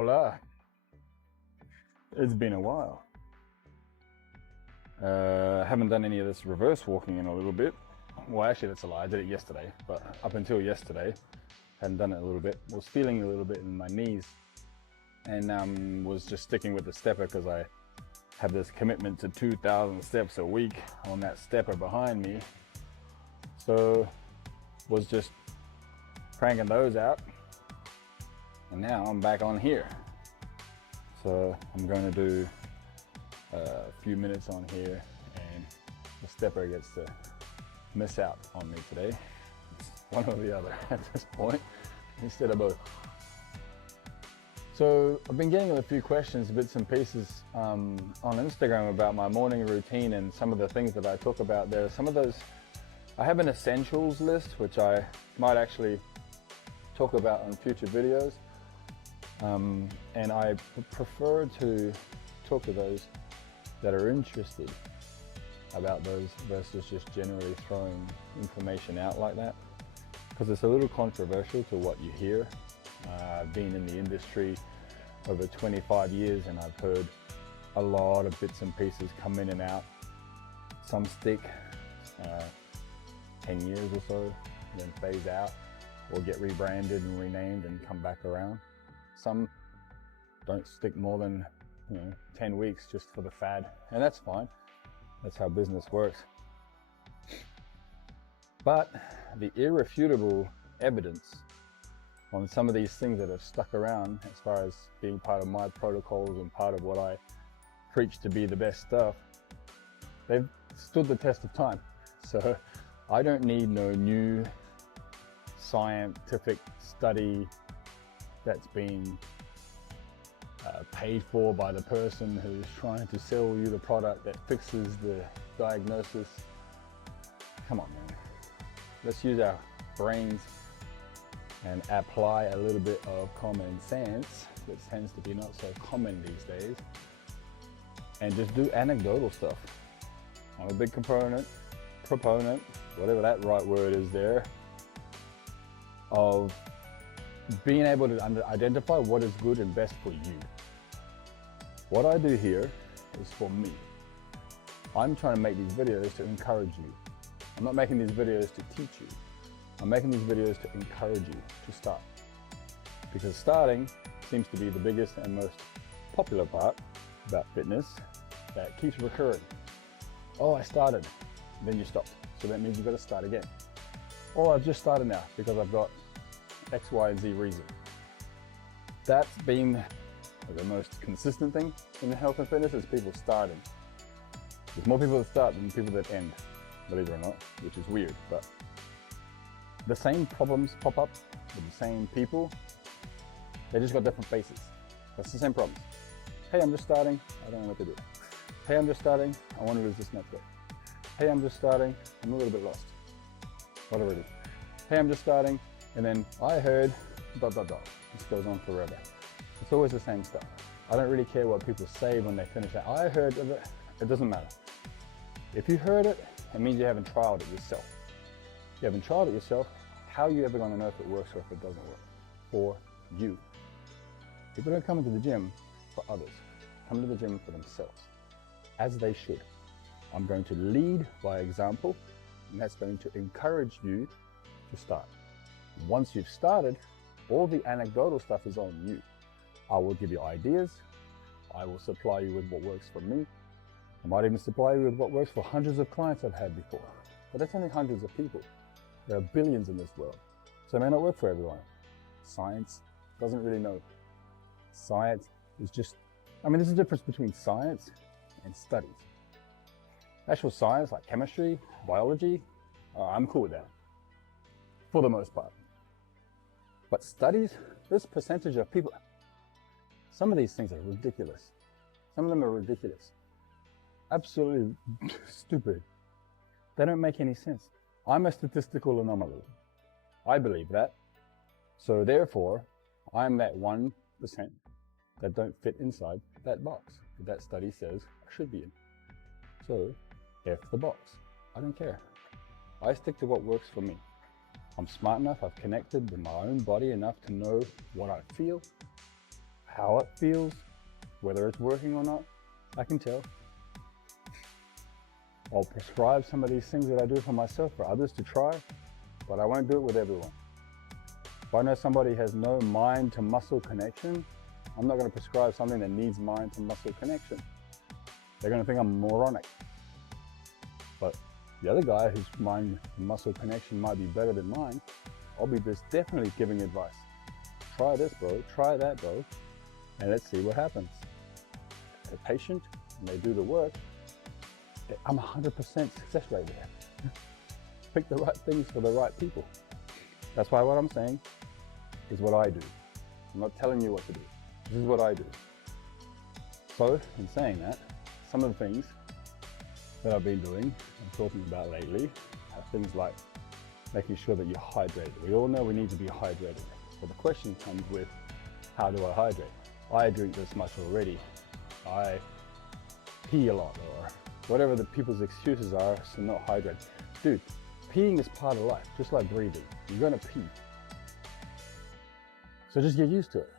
Hola. It's been a while. Haven't done any of this reverse walking in a little bit. Well, actually that's a lie, I did it yesterday, but up until yesterday, hadn't done it a little bit. Was feeling a little bit in my knees and was just sticking with the stepper because I have this commitment to 2,000 steps a week on that stepper behind me. So was just cranking those out, and now I'm back on here. So I'm going to do a few minutes on here, and the stepper gets to miss out on me today. It's one or the other at this point, instead of both. So I've been getting a few questions, bits and pieces on Instagram about my morning routine and some of the things that I talk about there. Some of those, I have an essentials list, which I might actually talk about on future videos. And I prefer to talk to those that are interested about those versus just generally throwing information out like that, because it's a little controversial to what you hear. I've been in the industry over 25 years and I've heard a lot of bits and pieces come in and out. Some stick 10 years or so and then phase out or get rebranded and renamed and come back around. Some don't stick more than 10 weeks just for the fad, and that's fine. That's how business works. But the irrefutable evidence on some of these things that have stuck around as far as being part of my protocols and part of what I preach to be the best stuff, they've stood the test of time. So I don't need no new scientific study that's been paid for by the person who's trying to sell you the product that fixes the diagnosis. Come on, man. Let's use our brains and apply a little bit of common sense, which tends to be not so common these days, and just do anecdotal stuff. I'm a big proponent, whatever that right word is there, of being able to identify what is good and best for you. What I do here is for me. I'm trying to make these videos to encourage you. I'm not making these videos to teach you. I'm making these videos to encourage you to start. Because starting seems to be the biggest and most popular part about fitness that keeps recurring. Oh, I started, then you stopped. So that means you've got to start again. Oh, I've just started now because I've got X, Y, and Z reason. That's been the most consistent thing in the health and fitness, is people starting. There's more people that start than people that end, believe it or not, which is weird, but the same problems pop up with the same people. They just got different faces. That's the same problems. Hey, I'm just starting, I don't know what to do. Hey, I'm just starting, I want to lose this next weight. Hey, I'm just starting, I'm a little bit lost. Whatever it is. Hey, I'm just starting, and then I heard ... This goes on forever. It's always the same stuff. I don't really care what people say when they finish that. I heard of it. It doesn't matter. If you heard it, it means you haven't trialed it yourself. If you haven't trialed it yourself, how are you ever going to know if it works or if it doesn't work for you? People don't come into the gym for others. Come to the gym for themselves, as they should. I'm going to lead by example, and that's going to encourage you to start. Once you've started, all the anecdotal stuff is on you. I will give you ideas. I will supply you with what works for me. I might even supply you with what works for hundreds of clients I've had before. But that's only hundreds of people. There are billions in this world. So it may not work for everyone. Science doesn't really know. Science is just, there's a difference between science and studies. Actual science, like chemistry, biology, I'm cool with that, for the most part. But studies, this percentage of people, some of these things are ridiculous. Some of them are ridiculous. Absolutely stupid. They don't make any sense. I'm a statistical anomaly. I believe that. So therefore, I'm that 1% that don't fit inside that box that study says I should be in. So, F the box. I don't care. I stick to what works for me. I'm smart enough, I've connected with my own body enough to know what I feel, how it feels, whether it's working or not, I can tell. I'll prescribe some of these things that I do for myself for others to try, but I won't do it with everyone. If I know somebody has no mind to muscle connection, I'm not going to prescribe something that needs mind to muscle connection. They're going to think I'm moronic. But the other guy whose mind and muscle connection might be better than mine, I'll be just definitely giving advice. Try this, bro. Try that, bro. And let's see what happens. If they're patient and they do the work, I'm 100% success rate there. Pick the right things for the right people. That's why what I'm saying is what I do. I'm not telling you what to do. This is what I do. So, in saying that, some of the things that I've been doing and talking about lately are things like making sure that you're hydrated. We all know we need to be hydrated. But the question comes with, how do I hydrate? I drink this much already. I pee a lot, or whatever the people's excuses are to not hydrate. Dude, peeing is part of life, just like breathing. You're gonna pee. So just get used to it.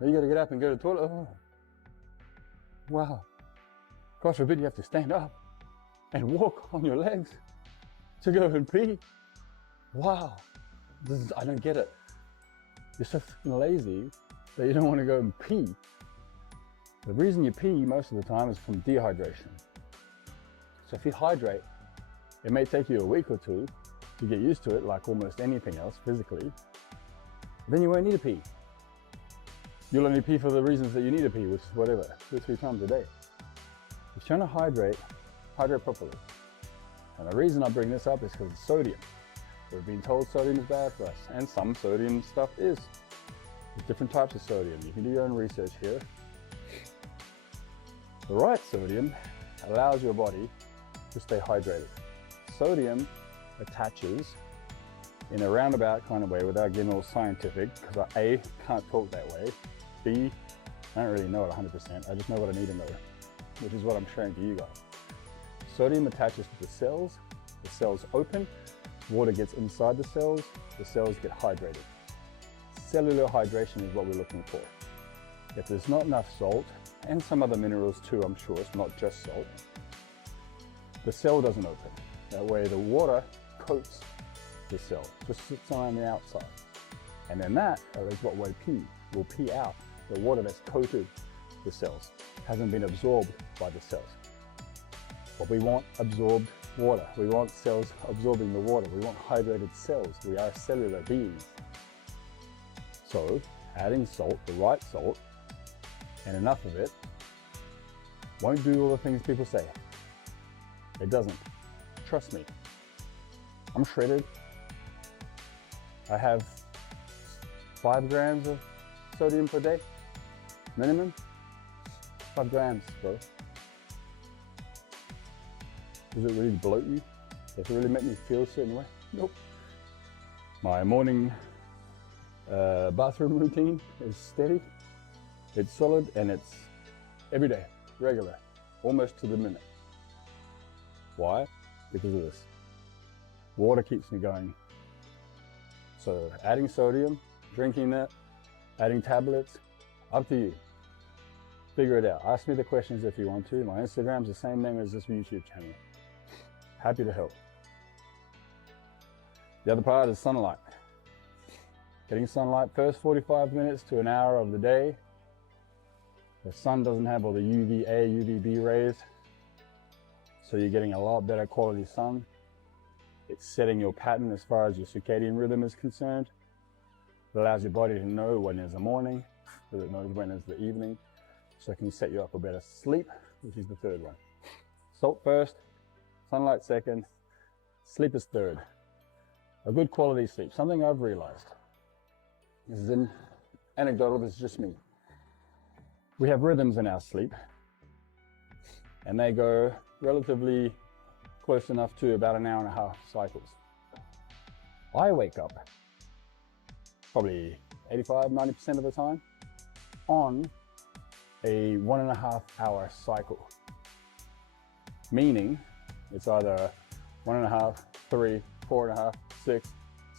Then you gotta get up and go to the toilet. Oh, wow. God forbid you have to stand up and walk on your legs to go and pee. Wow. I don't get it. You're so freaking lazy that you don't want to go and pee. The reason you pee most of the time is from dehydration. So if you hydrate, it may take you a week or two to get used to it, like almost anything else physically. Then you won't need to pee. You'll only pee for the reasons that you need to pee, which is whatever, 2 or 3 times a day. If you're trying to hydrate properly. And the reason I bring this up is because of sodium. We've been told sodium is bad for us, and some sodium stuff is. There's different types of sodium. You can do your own research here. The right sodium allows your body to stay hydrated. Sodium attaches in a roundabout kind of way without getting all scientific, because I A, can't talk that way, B, I don't really know it 100%, I just know what I need to know, which is what I'm sharing to you guys. Sodium attaches to the cells open, water gets inside the cells get hydrated. Cellular hydration is what we're looking for. If there's not enough salt, and some other minerals too, I'm sure, it's not just salt, the cell doesn't open. That way the water coats the cell, just sits on the outside. And then that is what we pee. We'll pee out. The water that's coated the cells hasn't been absorbed by the cells. But we want absorbed water. We want cells absorbing the water. We want hydrated cells. We are cellular beings. So adding salt, the right salt, and enough of it, won't do all the things people say. It doesn't. Trust me. I'm shredded. I have 5 grams of sodium per day, minimum. 5 grams, bro. Does it really bloat you? Does it really make me feel a certain way? Nope. My morning bathroom routine is steady, it's solid, and it's every day, regular, almost to the minute. Why? Because of this. Water keeps me going. So adding sodium, drinking that, adding tablets, up to you. Figure it out. Ask me the questions if you want to. My Instagram's the same name as this YouTube channel. Happy to help. The other part is sunlight. Getting sunlight first 45 minutes to an hour of the day. The sun doesn't have all the UVA, UVB rays, so you're getting a lot better quality sun. It's setting your pattern as far as your circadian rhythm is concerned. It allows your body to know when is the morning, so it knows when is the evening, so it can set you up for better sleep, which is the third one. Salt first, sunlight second, sleep is third. A good quality sleep, something I've realized. This is anecdotal, this is just me. We have rhythms in our sleep, and they go relatively close enough to about an hour and a half cycles. I wake up probably 85–90% of the time on a 1.5 hour cycle. Meaning it's either 1.5, 3, 4.5, 6,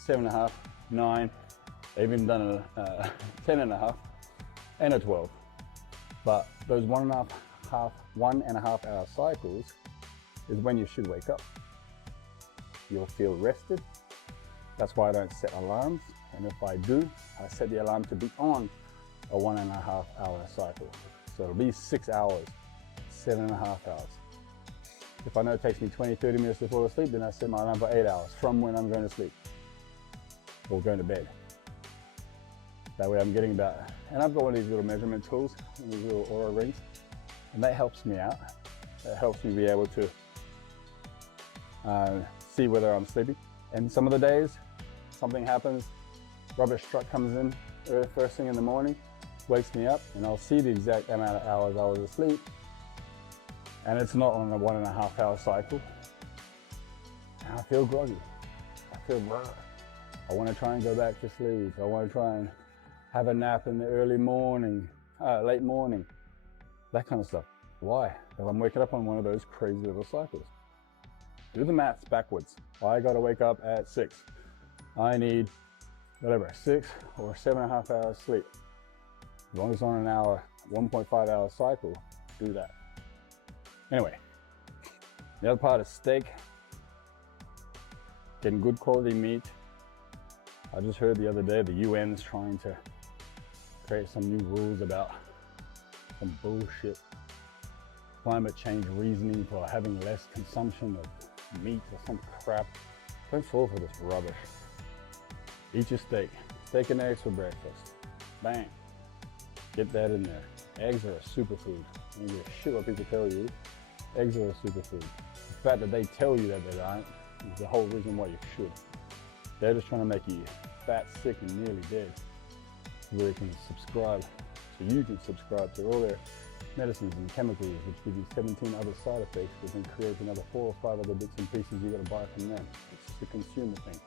7.5, 9. I've even done a 10.5. and a 12. But those 1.5 hour cycles is when you should wake up. You'll feel rested. That's why I don't set alarms. And if I do, I set the alarm to be on a 1.5 hour cycle. So it'll be 6 hours, 7.5 hours. If I know it takes me 20-30 minutes to fall asleep, then I set my alarm for 8 hours from when I'm going to sleep or going to bed. That way I'm getting about, and I've got one of these little measurement tools, these little Aura rings, and that helps me out. That helps me be able to see whether I'm sleepy. And some of the days, something happens, rubbish truck comes in first thing in the morning, wakes me up, and I'll see the exact amount of hours I was asleep, and it's not on a 1.5 hour cycle, and I feel groggy. I feel rough. I want to try and go back to sleep. I want to try and have a nap in the early morning, late morning, that kind of stuff. Why? Because I'm waking up on one of those crazy little cycles. Do the maths backwards. I got to wake up at 6. I need whatever, 6 or 7.5 hours sleep. As long as it's on an hour, 1.5 hour cycle, do that. Anyway, the other part is steak. Getting good quality meat. I just heard the other day the UN's trying to create some new rules about some bullshit climate change reasoning for having less consumption of meat or some crap. Don't fall for this rubbish. Eat your steak. Steak and eggs for breakfast. Bang. Get that in there. Eggs are a superfood. I don't give a shit what people tell you. Eggs are a superfood. The fact that they tell you that they aren't is the whole reason why you should. They're just trying to make you fat, sick, and nearly dead. So they can subscribe, so you can subscribe to all their medicines and chemicals, which give you 17 other side effects, which then create another 4 or 5 other bits and pieces you got to buy from them. It's just a consumer thing.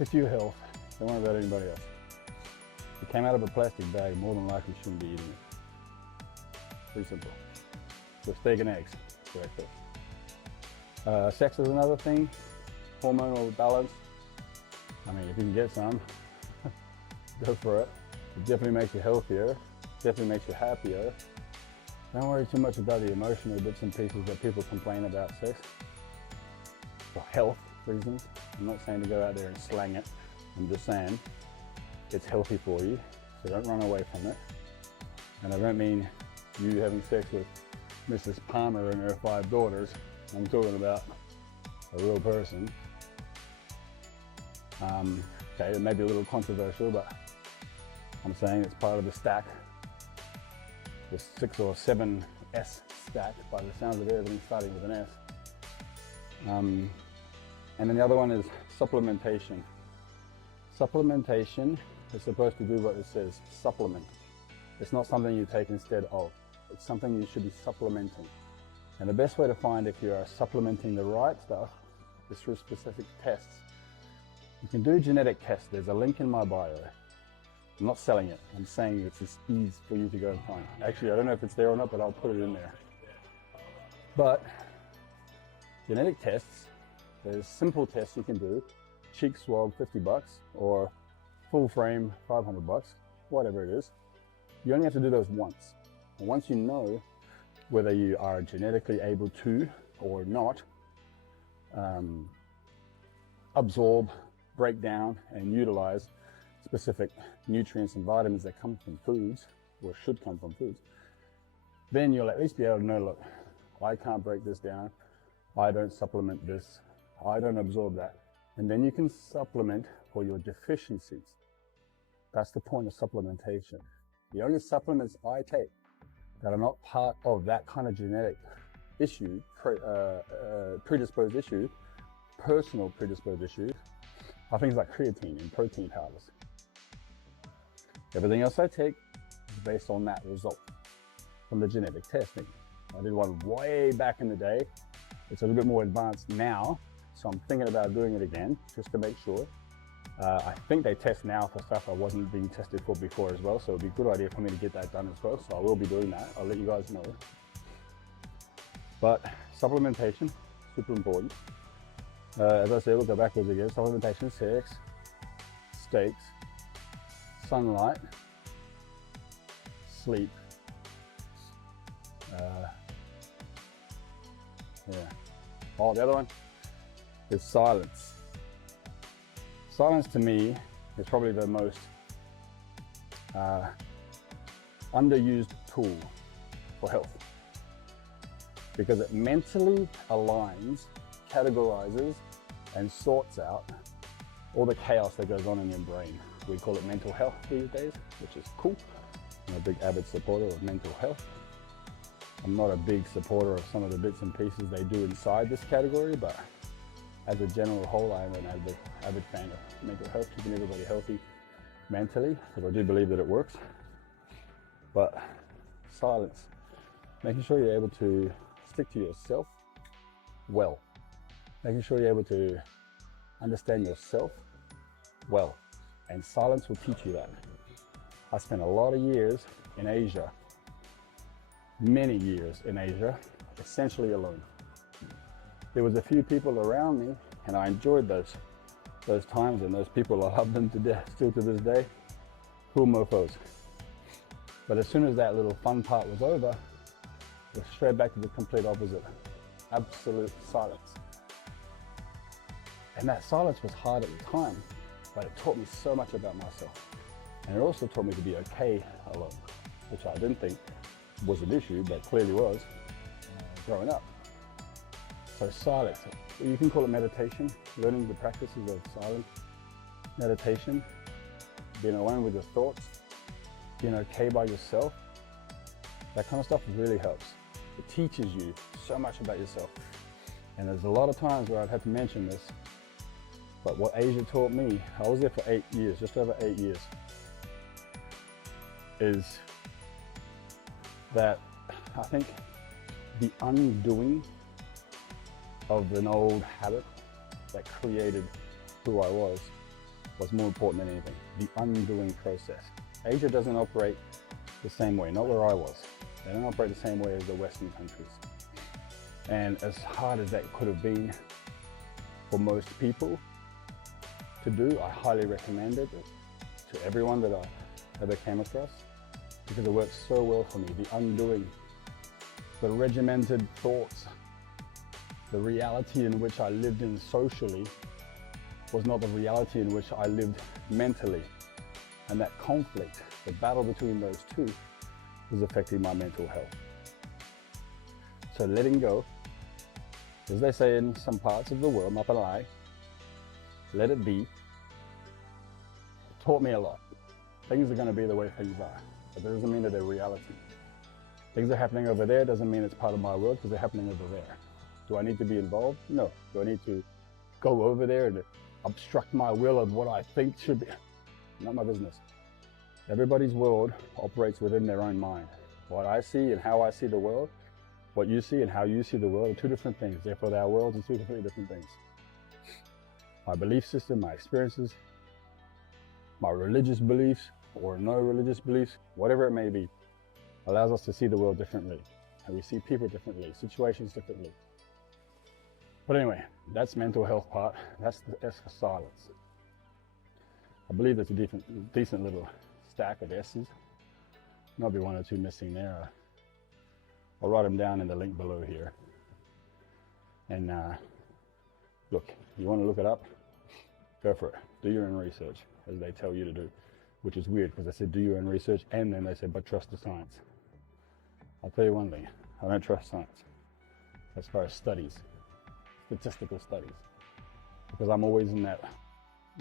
It's your health. Don't worry about anybody else. If it came out of a plastic bag, more than likely you shouldn't be eating it. Pretty simple. So steak and eggs, breakfast. Sex is another thing. Hormonal balance. I mean, if you can get some, go for it. It definitely makes you healthier. Definitely makes you happier. Don't worry too much about the emotional bits and pieces that people complain about sex. For health reasons. I'm not saying to go out there and slang it. I'm just saying it's healthy for you, so don't run away from it. And I don't mean you having sex with Mrs. Palmer and her 5 daughters. I'm talking about a real person. Okay, it may be a little controversial, but I'm saying it's part of the stack. The 6 or 7 S stack, by the sounds of it, everything starting with an S. And then the other one is supplementation. Supplementation is supposed to do what it says, supplement. It's not something you take instead of. It's something you should be supplementing. And the best way to find if you are supplementing the right stuff is through specific tests. You can do genetic tests. There's a link in my bio. I'm not selling it. I'm saying it's just easy for you to go and find. Actually, I don't know if it's there or not, but I'll put it in there. But genetic tests, there's simple tests you can do. Cheek swab, $50, or full frame, $500, whatever it is. You only have to do those once. And once you know whether you are genetically able to or not absorb, break down, and utilize specific nutrients and vitamins that come from foods, or should come from foods, then you'll at least be able to know, look, I can't break this down, I don't supplement this, I don't absorb that. And then you can supplement for your deficiencies. That's the point of supplementation. The only supplements I take that are not part of that kind of genetic issue, predisposed issue, personal predisposed issues, are things like creatine and protein powders. Everything else I take is based on that result from the genetic testing. I did one way back in the day. It's a little bit more advanced now, so I'm thinking about doing it again just to make sure. I think they test now for stuff I wasn't being tested for before as well, so it'd be a good idea for me to get that done as well, so I will be doing that. I'll let you guys know. But supplementation, super important. As I said, we'll go backwards again. Supplementation, sex, steaks, sunlight, sleep. Yeah. Oh, the other one is silence. Silence to me is probably the most underused tool for health, because it mentally aligns, categorizes, and sorts out all the chaos that goes on in your brain. We call it mental health these days, which is cool. I'm a big avid supporter of mental health. I'm not a big supporter of some of the bits and pieces they do inside this category, but as a general whole, I am an avid fan of mental health, keeping everybody healthy mentally, because I do believe that it works. But silence, making sure you're able to stick to yourself well, making sure you're able to understand yourself well, and silence will teach you that. I spent a lot of years in Asia, many years in Asia, essentially alone. There was a few people around me, and I enjoyed those times, and those people, I love them to death still to this day. Cool mofos. But as soon as that little fun part was over, it was straight back to the complete opposite. Absolute silence. And that silence was hard at the time, but it taught me so much about myself. And it also taught me to be okay alone, which I didn't think was an issue, but clearly was growing up. So silence, you can call it meditation, learning the practices of silent meditation, being alone with your thoughts, being okay by yourself. That kind of stuff really helps. It teaches you so much about yourself. And there's a lot of times where I've had to mention this, but what Asia taught me, I was there for 8 years, just over 8 years, is that I think the undoing of an old habit that created who I was more important than anything. The undoing process. Asia doesn't operate the same way, not where I was. They don't operate the same way as the Western countries. And as hard as that could have been for most people to do, I highly recommend it to everyone that I ever came across, because it works so well for me. The undoing, the regimented thoughts, the reality in which I lived in socially was not the reality in which I lived mentally. And that conflict, the battle between those two, was affecting my mental health. So letting go, as they say in some parts of the world, not gonna lie, let it be, taught me a lot. Things are gonna be the way things are, but that doesn't mean that they're reality. Things are happening over there doesn't mean it's part of my world, because they're happening over there. Do I need to be involved? No. Do I need to go over there and obstruct my will of what I think should be? Not my business. Everybody's world operates within their own mind. What I see and how I see the world, what you see and how you see the world are two different things. Therefore, our worlds are two completely different things. My belief system, my experiences, my religious beliefs or no religious beliefs, whatever it may be, allows us to see the world differently. And we see people differently, situations differently. But anyway, that's mental health part. That's the S for silence. I believe there's a decent little stack of S's. Might be one or two missing there. I'll write them down in the link below here. And look, you want to look it up? Go for it. Do your own research, as they tell you to do, which is weird because they said do your own research and then they said but trust the science. I'll tell you one thing, I don't trust science as far as studies, statistical studies, because I'm always in that,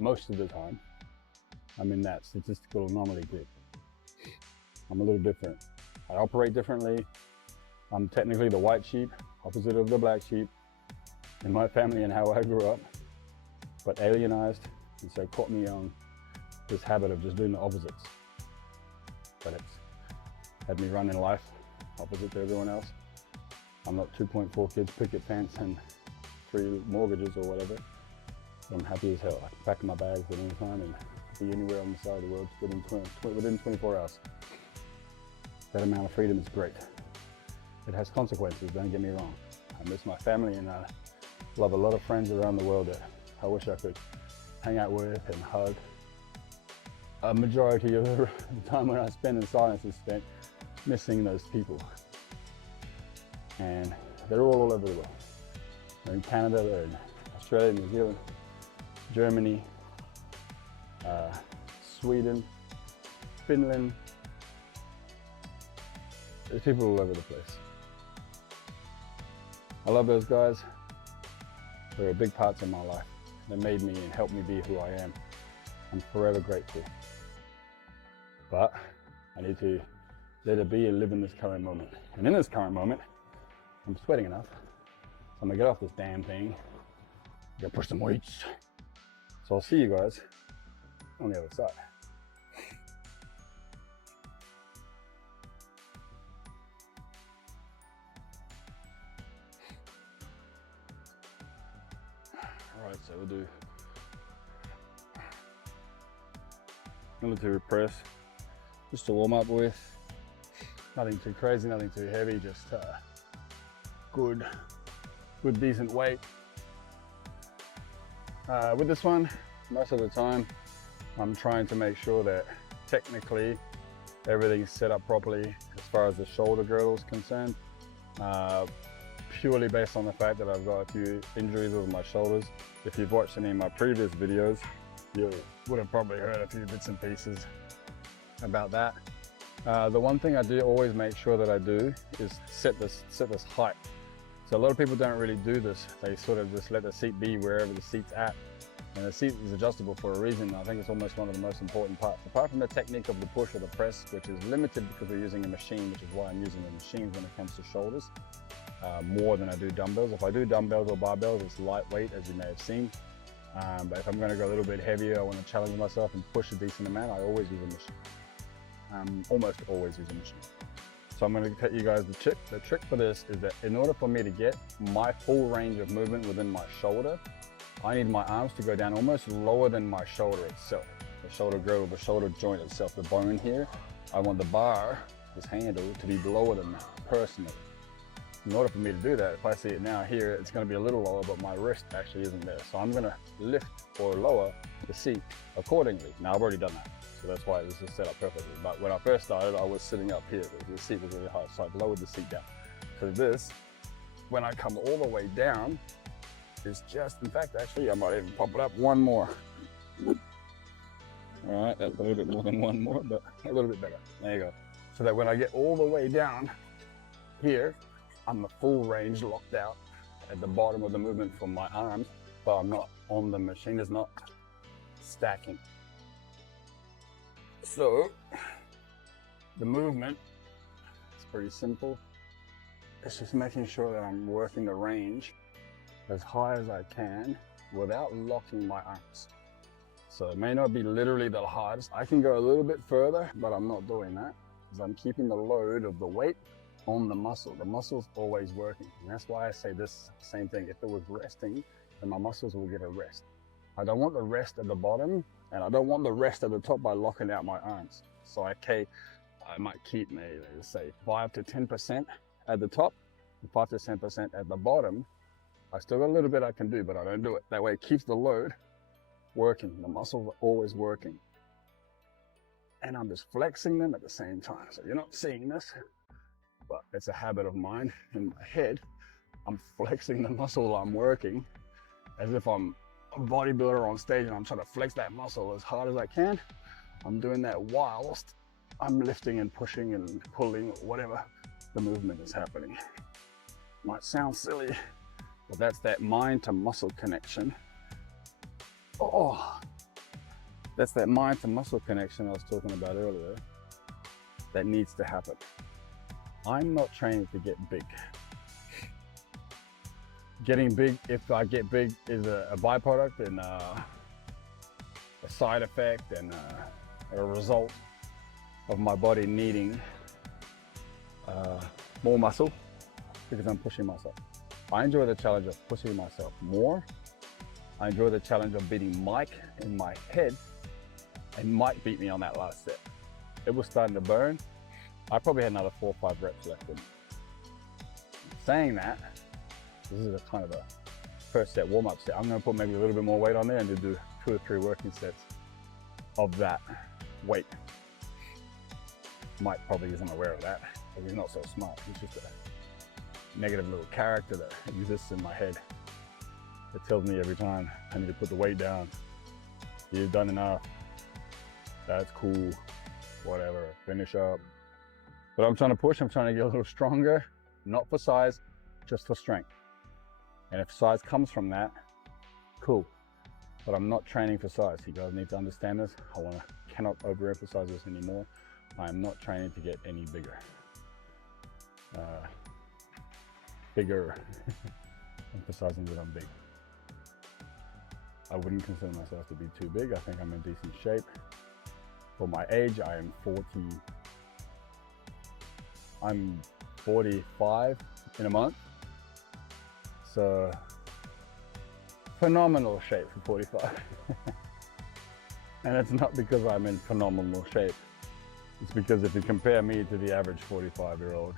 most of the time, I'm in that statistical anomaly group. I'm a little different. I operate differently. I'm technically the white sheep, opposite of the black sheep in my family and how I grew up, but alienized, and so caught me on this habit of just doing the opposites. But it's had me run in life opposite to everyone else. I'm not 2.4 kids, picket fence, and 3 mortgages or whatever. But I'm happy as hell. I can pack my bags at any time and be anywhere on the side of the world within 24 hours. That amount of freedom is great. It has consequences, don't get me wrong. I miss my family and I love a lot of friends around the world that I wish I could hang out with and hug. A majority of the time when I spend in silence is spent missing those people. And they're all over the world. They're in Canada, they're in Australia, New Zealand, Germany, Sweden, Finland. There's people all over the place. I love those guys. They're big parts of my life. They made me and helped me be who I am. I'm forever grateful. But I need to let it be and live in this current moment. And in this current moment, I'm sweating enough. So I'm gonna get off this damn thing. Go push some weights. So I'll see you guys on the other side. All right, so we'll do military press, just to warm up with. Nothing too crazy, nothing too heavy, just good decent weight. With this one, most of the time, I'm trying to make sure that technically everything's set up properly as far as the shoulder girdle is concerned. Purely based on the fact that I've got a few injuries with my shoulders. If you've watched any of my previous videos, you would have probably heard a few bits and pieces about that. The one thing I do always make sure that I do is set this height. So a lot of people don't really do this. They sort of just let the seat be wherever the seat's at. And the seat is adjustable for a reason. I think it's almost one of the most important parts. Apart from the technique of the push or the press, which is limited because we're using a machine, which is why I'm using the machines when it comes to shoulders, more than I do dumbbells. If I do dumbbells or barbells, it's lightweight, as you may have seen. But if I'm gonna go a little bit heavier, I wanna challenge myself and push a decent amount, I always use a machine. Almost always use a machine. So I'm going to tell you guys the trick. The trick for this is that in order for me to get my full range of movement within my shoulder, I need my arms to go down almost lower than my shoulder itself. The shoulder girdle, the shoulder joint itself, the bone here. I want the bar, this handle, to be lower than that, personally. In order for me to do that, if I see it now here, it's going to be a little lower, but my wrist actually isn't there. So I'm going to lift or lower the seat accordingly. Now I've already done that. So that's why this is set up perfectly. But when I first started, I was sitting up here. The seat was really high, so I lowered the seat down. So this, when I come all the way down, is just, in fact, actually, I might even pop it up one more. All right, that's a little bit more than one more, but a little bit better. There you go. So that when I get all the way down here, I'm the full range locked out at the bottom of the movement from my arms, but I'm not on the machine, it's not stacking. So, the movement is pretty simple. It's just making sure that I'm working the range as high as I can without locking my arms. So it may not be literally the hardest. I can go a little bit further, but I'm not doing that because I'm keeping the load of the weight on the muscle. The muscle's always working. And that's why I say this same thing. If it was resting, then my muscles will get a rest. I don't want the rest at the bottom, and I don't want the rest at the top by locking out my arms. So I might keep maybe, let's say 5 to 10% at the top, and 5 to 10% at the bottom. I still got a little bit I can do, but I don't do it. That way it keeps the load working. The muscles are always working. And I'm just flexing them at the same time. So you're not seeing this, but it's a habit of mine. In my head, I'm flexing the muscle I'm working as if I'm a bodybuilder on stage and I'm trying to flex that muscle as hard as I can. I'm doing that whilst I'm lifting and pushing and pulling or whatever the movement is happening. Might sound silly, but that's that mind to muscle connection. Oh, that's that mind to muscle connection I was talking about earlier that needs to happen. I'm not training to get big. Getting big, if I get big, is a byproduct and a side effect and a result of my body needing more muscle because I'm pushing myself. I enjoy the challenge of pushing myself more. I enjoy the challenge of beating Mike in my head, and Mike beat me on that last set. It was starting to burn. I probably had another 4 or 5 reps left in me. Saying that, this is a kind of a first set warm-up set. I'm going to put maybe a little bit more weight on there and do 2 or 3 working sets of that weight. Mike probably isn't aware of that, but he's not so smart. He's just a negative little character that exists in my head. It tells me every time I need to put the weight down. You've done enough. That's cool. Whatever. Finish up. But I'm trying to push. I'm trying to get a little stronger. Not for size, just for strength. And if size comes from that, cool. But I'm not training for size. You guys need to understand this. Cannot overemphasize this anymore. I'm not training to get any bigger. Bigger. Emphasizing that I'm big. I wouldn't consider myself to be too big. I think I'm in decent shape. For my age, I'm 45 in a month. So, phenomenal shape for 45. And it's not because I'm in phenomenal shape. It's because if you compare me to the average 45-year-old,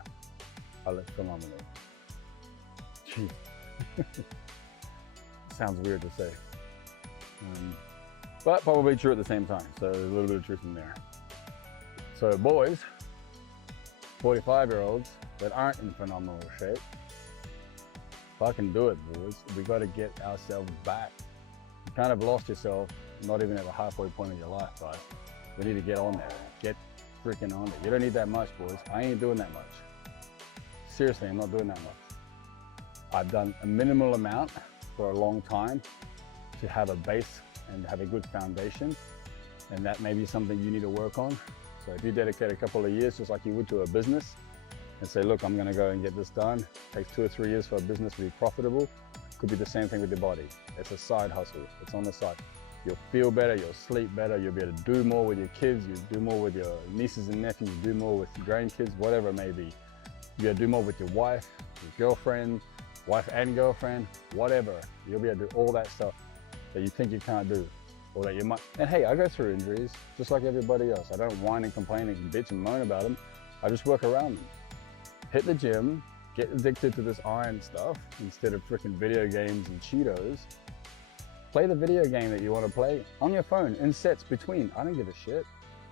I look phenomenal. Jeez. Sounds weird to say. But probably true at the same time. So there's a little bit of truth in there. So boys, 45-year-olds that aren't in phenomenal shape, fucking do it, boys. We got to get ourselves back. You kind of lost yourself, not even at the halfway point of your life, guys. We need to get on there. Get freaking on there. You don't need that much, boys. I ain't doing that much. Seriously, I'm not doing that much. I've done a minimal amount for a long time to have a base and have a good foundation. And that may be something you need to work on. So if you dedicate a couple of years, just like you would to a business, and say, look, I'm gonna go and get this done. It takes 2 or 3 years for a business to be profitable. Could be the same thing with your body. It's a side hustle, it's on the side. You'll feel better, you'll sleep better, you'll be able to do more with your kids, you'll do more with your nieces and nephews, do more with your grandkids, whatever it may be. You'll do more with your wife, your girlfriend, wife and girlfriend, whatever. You'll be able to do all that stuff that you think you can't do, or that you might. And hey, I go through injuries just like everybody else. I don't whine and complain and bitch and moan about them. I just work around them. Hit the gym, get addicted to this iron stuff instead of freaking video games and Cheetos. Play the video game that you want to play on your phone in sets between. I don't give a shit.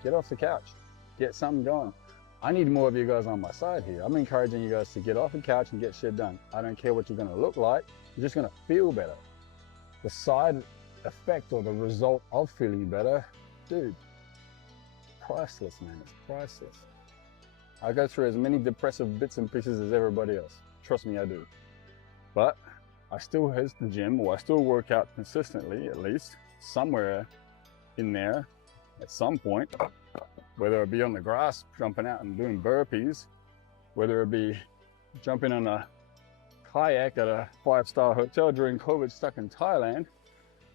Get off the couch, get something going. I need more of you guys on my side here. I'm encouraging you guys to get off the couch and get shit done. I don't care what you're gonna look like, you're just gonna feel better. The side effect or the result of feeling better, dude, priceless, man, it's priceless. I go through as many depressive bits and pieces as everybody else. Trust me, I do. But I still hit the gym, or I still work out consistently, at least, somewhere in there, at some point. Whether it be on the grass, jumping out and doing burpees, whether it be jumping on a kayak at a 5-star hotel during COVID stuck in Thailand,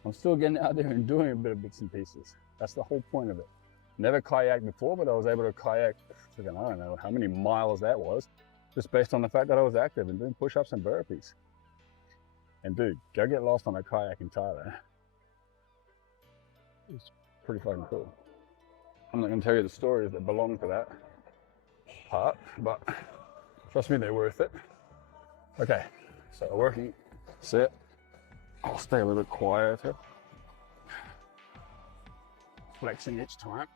I'm still getting out there and doing a bit of bits and pieces. That's the whole point of it. Never kayaked before, but I was able to kayak, I don't know how many miles that was, just based on the fact that I was active and doing push-ups and burpees. And dude, go get lost on a kayak in Thailand. It's pretty fucking cool. I'm not gonna tell you the stories that belong to that part, but trust me, they're worth it. Okay, so working, sit. I'll stay a little bit quieter. Flexing each time.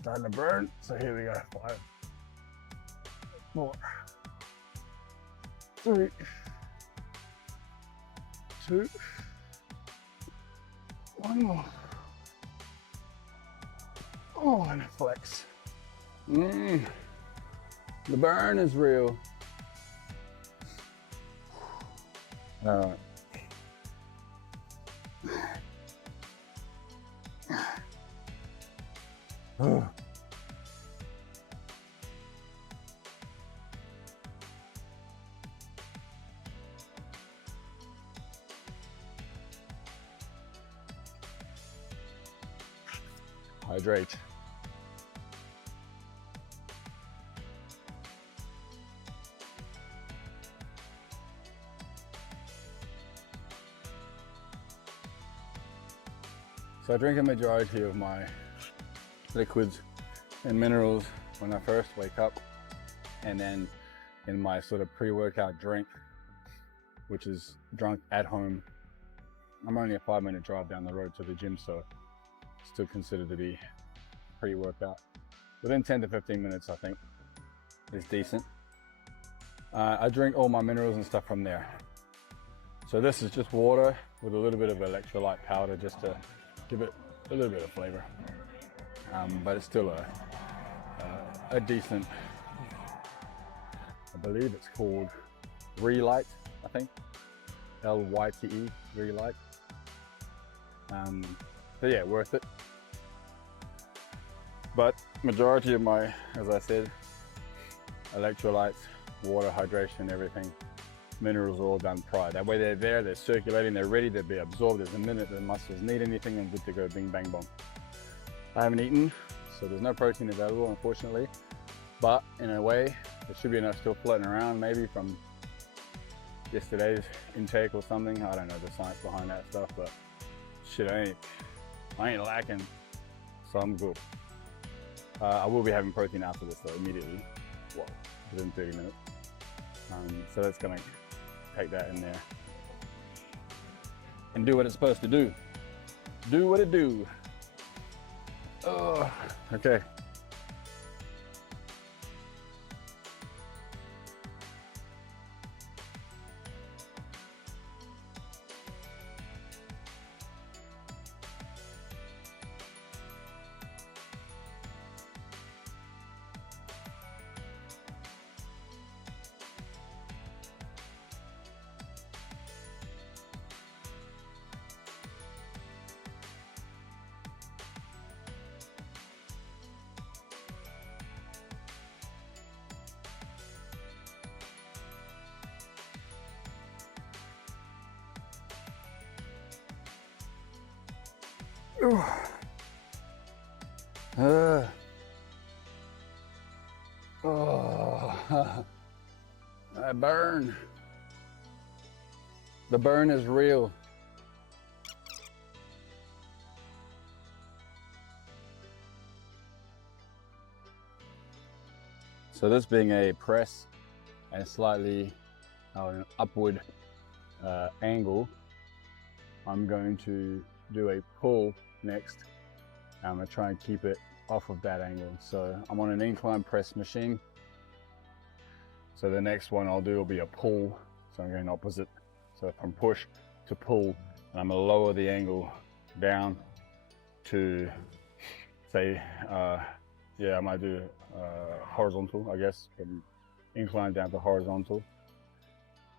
Starting to burn, so here we go. 5, 4, 3, 2, 1 more. Oh, and a flex. The burn is real. All right. Hydrate. So I drink a majority of my liquids and minerals when I first wake up, and then in my sort of pre-workout drink, which is drunk at home. I'm only a 5-minute drive down the road to the gym, so still considered to be pre-workout. Within 10 to 15 minutes, I think, is decent. I drink all my minerals and stuff from there. So this is just water with a little bit of electrolyte powder just to give it a little bit of flavor. But it's still a decent, I believe it's called Relight, I think. L-Y-T-E, Relight. So yeah, worth it. But majority of my, as I said, electrolytes, water, hydration, everything, minerals are all done prior. That way they're there, they're circulating, they're ready to be absorbed at the minute the muscles need anything, and good to go, bing, bang, bong. I haven't eaten, so there's no protein available, unfortunately. But in a way, there should be enough still floating around, maybe from yesterday's intake or something. I don't know the science behind that stuff, but shit, I ain't lacking, so I'm good. I will be having protein after this though, immediately, well, within 30 minutes. So that's gonna take that in there and do what it's supposed to do. Do what it do. Oh, okay. I burn. The burn is real. So this being a press and slightly upward angle, I'm going to do a pull next. I'm gonna try and keep it off of that angle. So I'm on an incline press machine. So the next one I'll do will be a pull. So I'm going opposite. So from push to pull, and I'm gonna lower the angle down to say, yeah, I might do horizontal, I guess, from incline down to horizontal.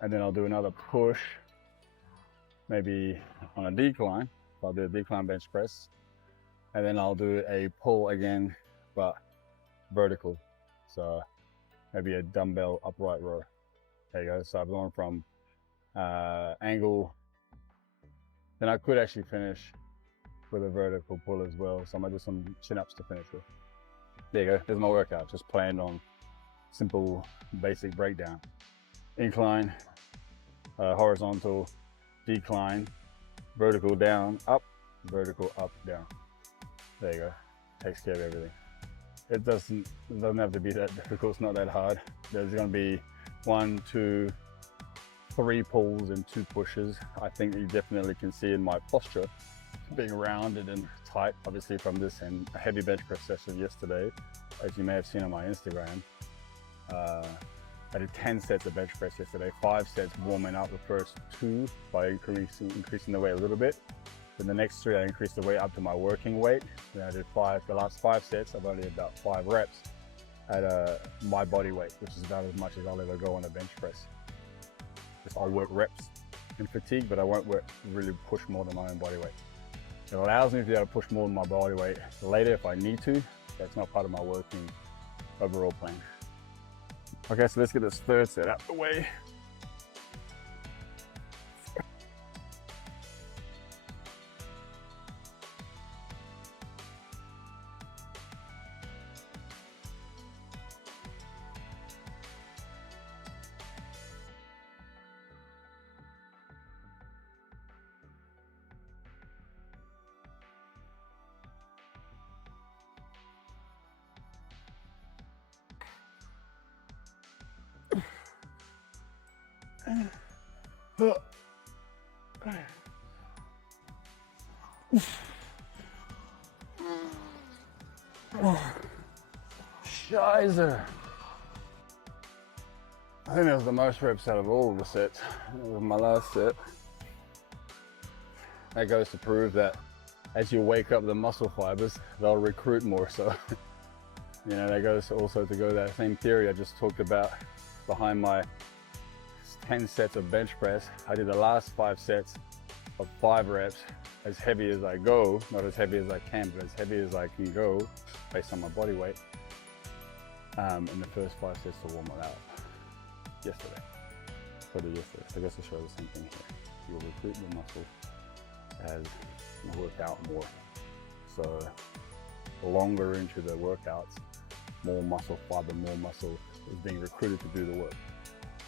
And then I'll do another push, maybe on a decline. So I'll do a decline bench press. And then I'll do a pull again, but vertical. So maybe a dumbbell upright row. There you go. So I've gone from angle. Then I could actually finish with a vertical pull as well. So I'm gonna do some chin-ups to finish with. There you go. There's my workout. Just planned on simple, basic breakdown. Incline, horizontal, decline, vertical down, up, vertical up, down. There you go. Takes care of everything. It doesn't have to be that difficult. It's not that hard. There's going to be 1, 2, 3 pulls and 2 pushes. I think you definitely can see in my posture being rounded and tight, obviously from this and a heavy bench press session yesterday, as you may have seen on my Instagram. I did 10 sets of bench press yesterday, 5 sets warming up the first 2 by increasing the weight a little bit. Then the next 3, I increased the weight up to my working weight. Then I did the last 5 sets, I've only about 5 reps at my body weight, which is about as much as I'll ever go on a bench press. I'll work reps in fatigue, but I won't really push more than my own body weight. It allows me to be able to push more than my body weight later if I need to. That's not part of my working overall plan. Okay, so let's get this third set out the way. Scheiße. I think that was the most reps out of all of the sets. That was my last set. That goes to prove that as you wake up the muscle fibers, they'll recruit more. So, you know, that goes also to go that same theory I just talked about behind my 10 sets of bench press. I did the last 5 sets of 5 reps as heavy as I go, not as heavy as I can, but as heavy as I can go based on my body weight in the first 5 sets to warm it out. Yesterday. So I guess to show the same thing here. You'll recruit the muscle as you work out more. So the longer into the workouts, more muscle fiber, more muscle is being recruited to do the work.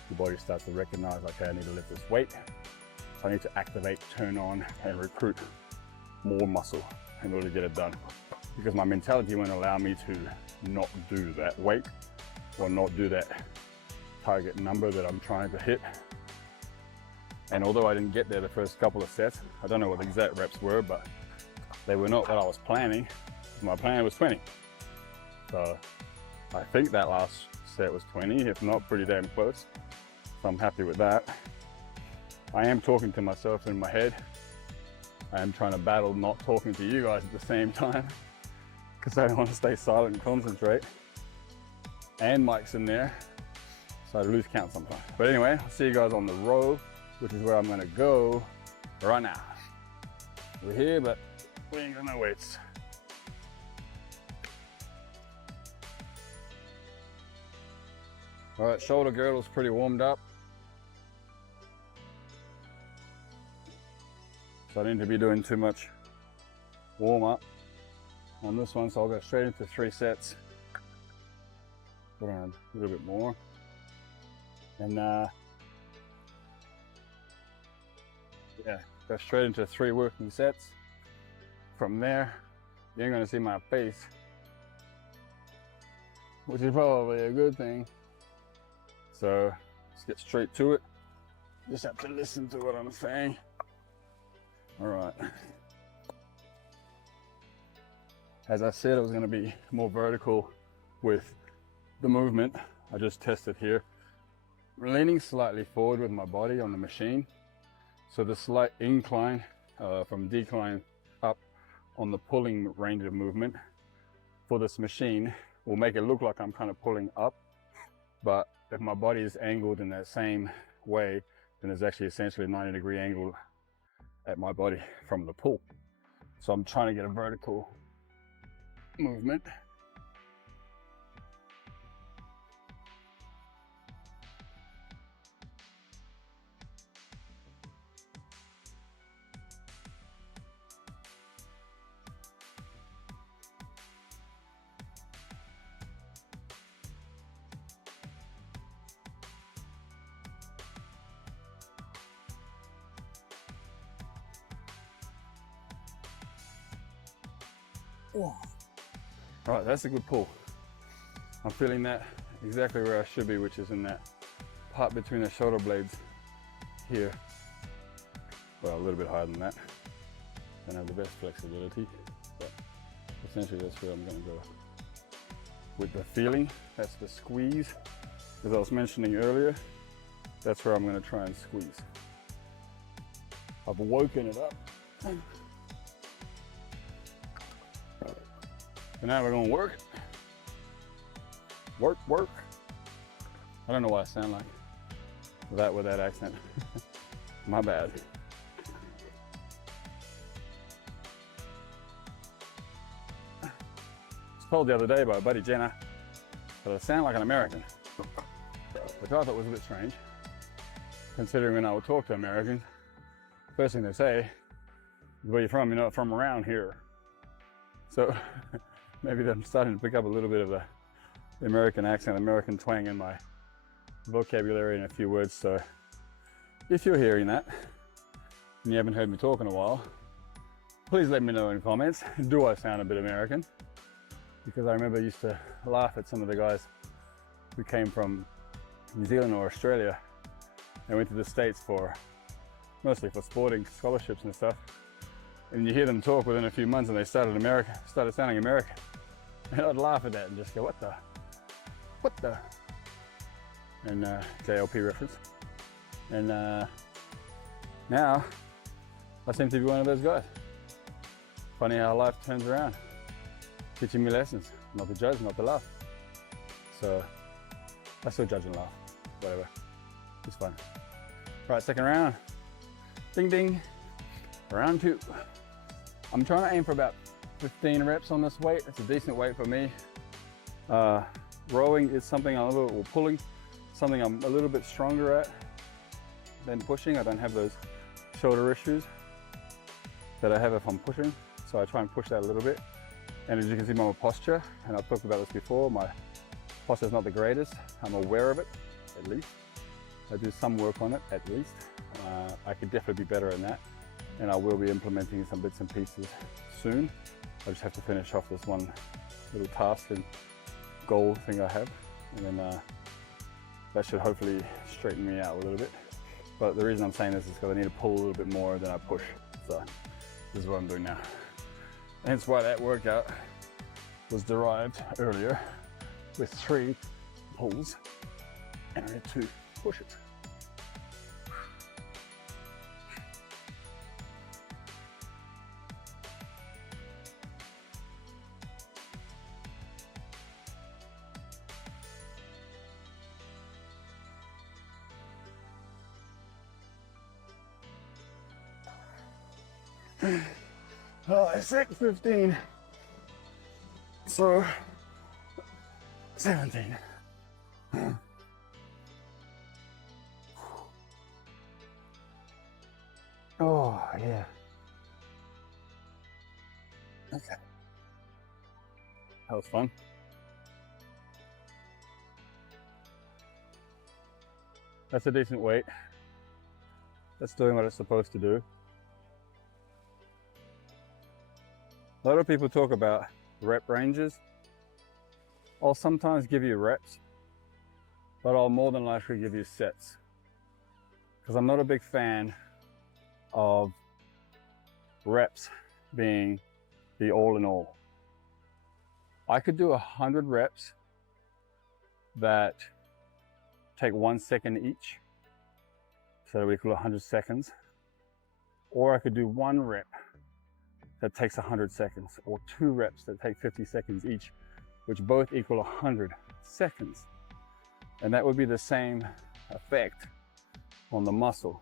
Your body starts to recognize, okay, I need to lift this weight. So I need to activate, turn on, and recruit more muscle in order to get it done. Because my mentality won't allow me to not do that weight or not do that target number that I'm trying to hit. And although I didn't get there the first couple of sets, I don't know what the exact reps were, but they were not what I was planning. My plan was 20. So I think that last set was 20, if not pretty damn close. So I'm happy with that. I am talking to myself in my head. I am trying to battle not talking to you guys at the same time because I want to stay silent and concentrate. And Mike's in there, so I lose count sometimes. But anyway, I'll see you guys on the row, which is where I'm gonna go right now. We're here, but we ain't got no weights. All right, shoulder girdle's pretty warmed up. So I don't need to be doing too much warm up on this one, so I'll go straight into 3 sets. Put on a little bit more. And yeah, go straight into 3 working sets. From there, you ain't gonna see my face, which is probably a good thing. So let's get straight to it. Just have to listen to what I'm saying. All right. As I said, I was gonna be more vertical with the movement. I just tested here. I'm leaning slightly forward with my body on the machine. So the slight incline from decline up on the pulling range of movement for this machine will make it look like I'm kind of pulling up. But if my body is angled in that same way, then there's actually essentially a 90-degree angle at my body from the pull. So I'm trying to get a vertical movement. All right, that's a good pull. I'm feeling that exactly where I should be, which is in that part between the shoulder blades here. Well, a little bit higher than that. Don't have the best flexibility, but essentially that's where I'm gonna go. With the feeling, that's the squeeze. As I was mentioning earlier, that's where I'm gonna try and squeeze. I've woken it up. So now we're gonna work. Work, work. I don't know why I sound like that with that accent. My bad. I was told the other day by a buddy, Jenna, that I sound like an American, which I thought was a bit strange, considering when I would talk to Americans, first thing they say, where you from? You're not from around here. So maybe I'm starting to pick up a little bit of the American accent, American twang in my vocabulary and a few words. So if you're hearing that and you haven't heard me talk in a while, please let me know in comments. Do I sound a bit American? Because I remember I used to laugh at some of the guys who came from New Zealand or Australia They went to the States for, mostly for sporting scholarships and stuff. And you hear them talk within a few months and they started sounding American. And I'd laugh at that and just go, what the? And JLP reference. And now I seem to be one of those guys. Funny how life turns around, teaching me lessons, not to judge, not to laugh. So I still judge and laugh, whatever, it's fun. Right, second round, ding ding, round 2. I'm trying to aim for about 15 reps on this weight. It's a decent weight for me. Rowing is something I'm a little, or pulling, something I'm a little bit stronger at than pushing. I don't have those shoulder issues that I have if I'm pushing. So I try and push that a little bit. And as you can see, my posture, and I've talked about this before, my posture is not the greatest. I'm aware of it, at least. I do some work on it, at least. I could definitely be better in that. And I will be implementing some bits and pieces soon. I just have to finish off this one little task and goal thing I have. And then that should hopefully straighten me out a little bit. But the reason I'm saying this is because I need to pull a little bit more than I push. So this is what I'm doing now. Hence why that workout was derived earlier with 3 pulls and only 2 pushes. Oh, I said 15, so 17. Oh, yeah. Okay. That was fun. That's a decent weight. That's doing what it's supposed to do. A lot of people talk about rep ranges. I'll sometimes give you reps, but I'll more than likely give you sets. Because I'm not a big fan of reps being the all in all. I could do 100 reps that take 1 second each, so we equal 100 seconds. Or I could do 1 rep that takes 100 seconds, or 2 reps that take 50 seconds each, which both equal 100 seconds. And that would be the same effect on the muscle.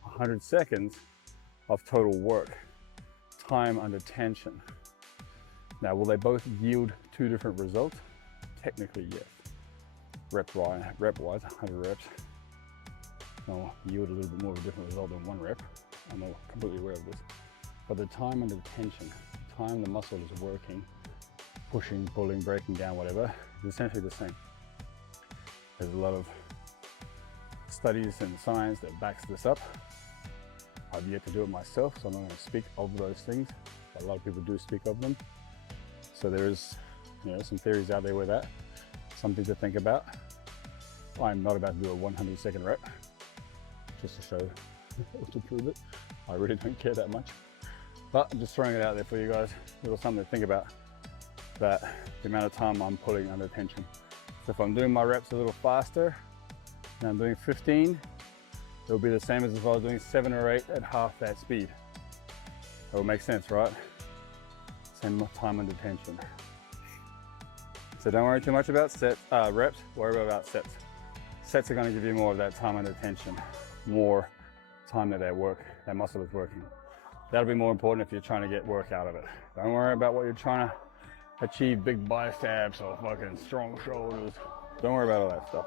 100 seconds of total work, time under tension. Now, will they both yield 2 different results? Technically, yes. Rep-wise, 100 reps will yield a little bit more of a different result than 1 rep. I'm completely aware of this. But the time under tension, time the muscle is working, pushing, pulling, breaking down, whatever, is essentially the same. There's a lot of studies and science that backs this up. I've yet to do it myself, so I'm not going to speak of those things. But a lot of people do speak of them. So there's, some theories out there with that. Something to think about. I'm not about to do a 100-second rep, just to show or to prove it. I really don't care that much. But I'm just throwing it out there for you guys. A little something to think about, that the amount of time I'm pulling under tension. So if I'm doing my reps a little faster, and I'm doing 15, it'll be the same as if I was doing 7 or 8 at half that speed. That will make sense, right? Same time under tension. So don't worry too much about reps, worry about sets. Sets are gonna give you more of that time under tension, more time that that muscle is working. That'll be more important if you're trying to get work out of it. Don't worry about what you're trying to achieve, big biceps or fucking strong shoulders. Don't worry about all that stuff.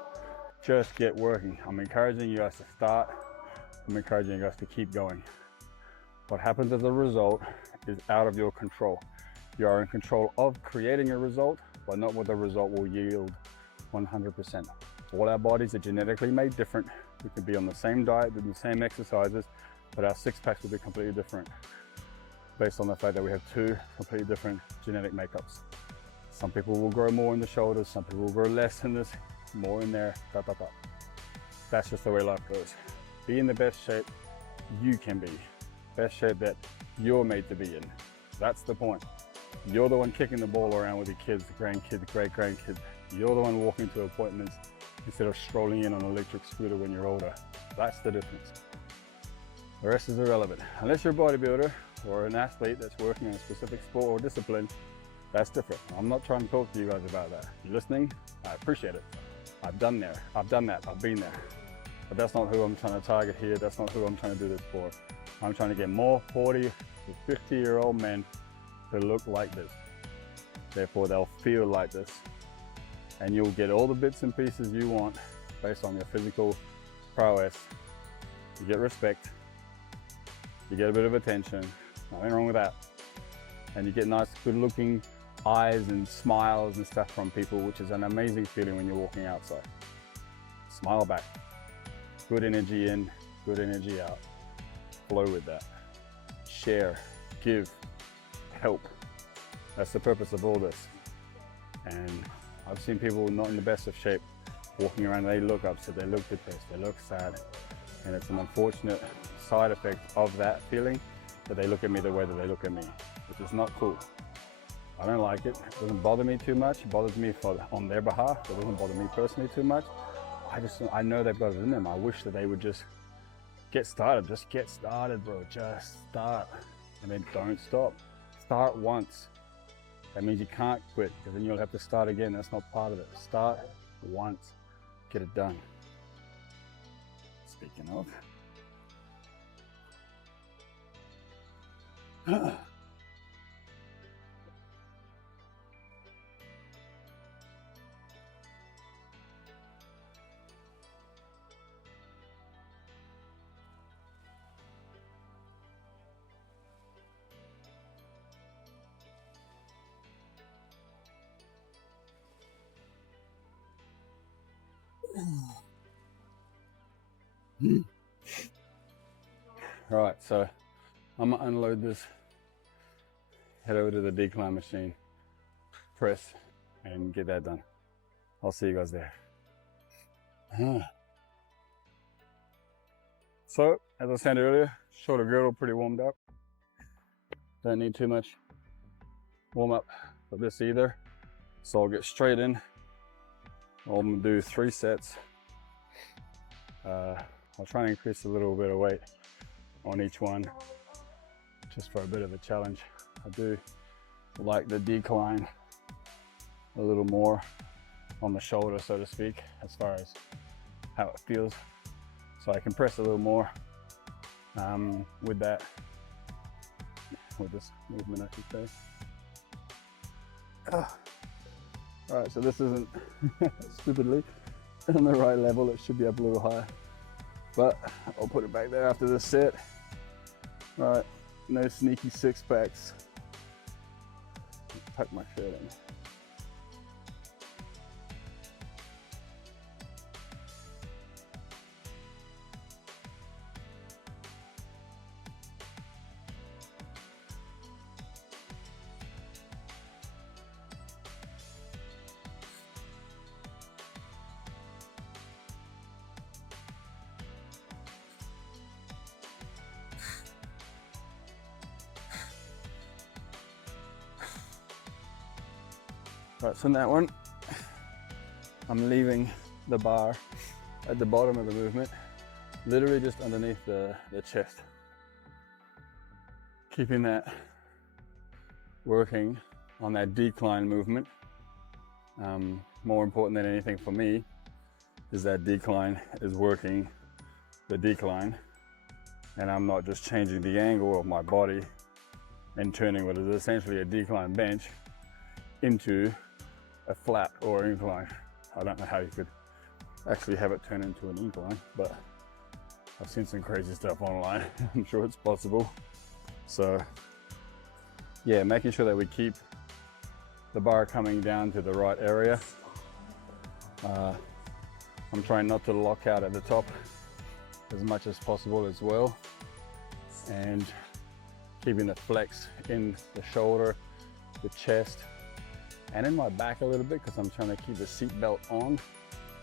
Just get working. I'm encouraging you guys to start. I'm encouraging you guys to keep going. What happens as a result is out of your control. You are in control of creating a result, but not what the result will yield 100%. All our bodies are genetically made different. We could be on the same diet, do the same exercises, but our 6-packs will be completely different based on the fact that we have 2 completely different genetic makeups. Some people will grow more in the shoulders, some people will grow less in this, more in there, that's just the way life goes. Be in the best shape you can be, best shape that you're made to be in. That's the point. You're the one kicking the ball around with your kids, grandkids, great-grandkids. You're the one walking to appointments instead of strolling in on an electric scooter when you're older. That's the difference. The rest is irrelevant. Unless you're a bodybuilder or an athlete that's working on a specific sport or discipline, that's different. I'm not trying to talk to you guys about that. You're listening? I appreciate it. I've done that, I've been there. But that's not who I'm trying to target here. That's not who I'm trying to do this for. I'm trying to get more 40 to 50-year-old men to look like this. Therefore, they'll feel like this. And you'll get all the bits and pieces you want based on your physical prowess. You get respect. You get a bit of attention. Nothing wrong with that. And you get nice, good-looking eyes and smiles and stuff from people, which is an amazing feeling when you're walking outside. Smile back. Good energy in, good energy out. Flow with that. Share, give, help. That's the purpose of all this. And I've seen people not in the best of shape walking around. They look upset, they look depressed, they look sad. And it's an unfortunate side effect of that feeling that they look at me the way that they look at me, which is not cool. I don't like it. It doesn't bother me too much. It bothers me on their behalf. It doesn't bother me personally too much. I know they've got it in them. I wish that they would just get started. Just get started, bro. Just start. And then don't stop. Start once. That means you can't quit, because then you'll have to start again. That's not part of it. Start once. Get it done. Speaking of. Right, so I'm gonna unload this, head over to the decline machine, press, and get that done. I'll see you guys there. So, as I said earlier, shoulder girdle pretty warmed up. Don't need too much warm up for this either. So I'll get straight in. I'm gonna do 3 sets. I'll try and increase a little bit of weight on each one, just for a bit of a challenge. I do like the decline a little more on the shoulder, so to speak, as far as how it feels. So I can press a little more with this movement, I should say. All right, so this isn't stupidly on the right level. It should be up a little higher, but I'll put it back there after this set. All right, no sneaky 6-packs. Tuck my shirt in. Right, so in that one, I'm leaving the bar at the bottom of the movement, literally just underneath the chest. Keeping that working on that decline movement. More important than anything for me is that decline is working the decline, and I'm not just changing the angle of my body and turning what is essentially a decline bench into a flat or incline. I don't know how you could actually have it turn into an incline, but I've seen some crazy stuff online. I'm sure it's possible. So yeah, making sure that we keep the bar coming down to the right area. I'm trying not to lock out at the top as much as possible as well, and keeping the flex in the shoulder, the chest, and in my back a little bit, because I'm trying to keep the seat belt on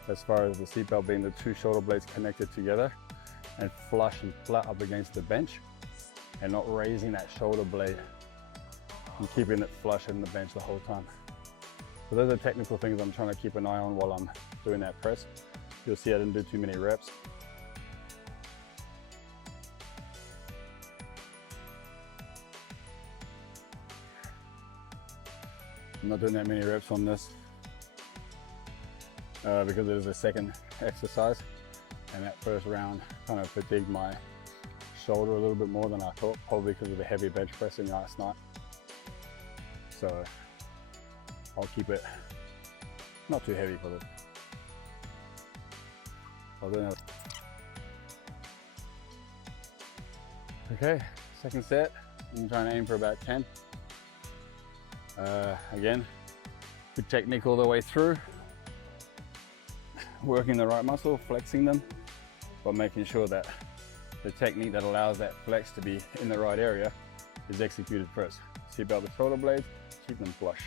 as far as the seatbelt being the two shoulder blades connected together and flush and flat up against the bench, and not raising that shoulder blade and keeping it flush in the bench the whole time. So those are technical things I'm trying to keep an eye on while I'm doing that press. You'll see I didn't do too many reps. I'm not doing that many reps on this because it is a second exercise, and that first round kind of fatigued my shoulder a little bit more than I thought, probably because of the heavy bench pressing last night. So I'll keep it not too heavy for this. I'll do that. Okay, second set. I'm trying to aim for about 10. Again, good technique all the way through. Working the right muscle, flexing them, but making sure that the technique that allows that flex to be in the right area is executed first. Seatbelt the shoulder blades, keep them flush.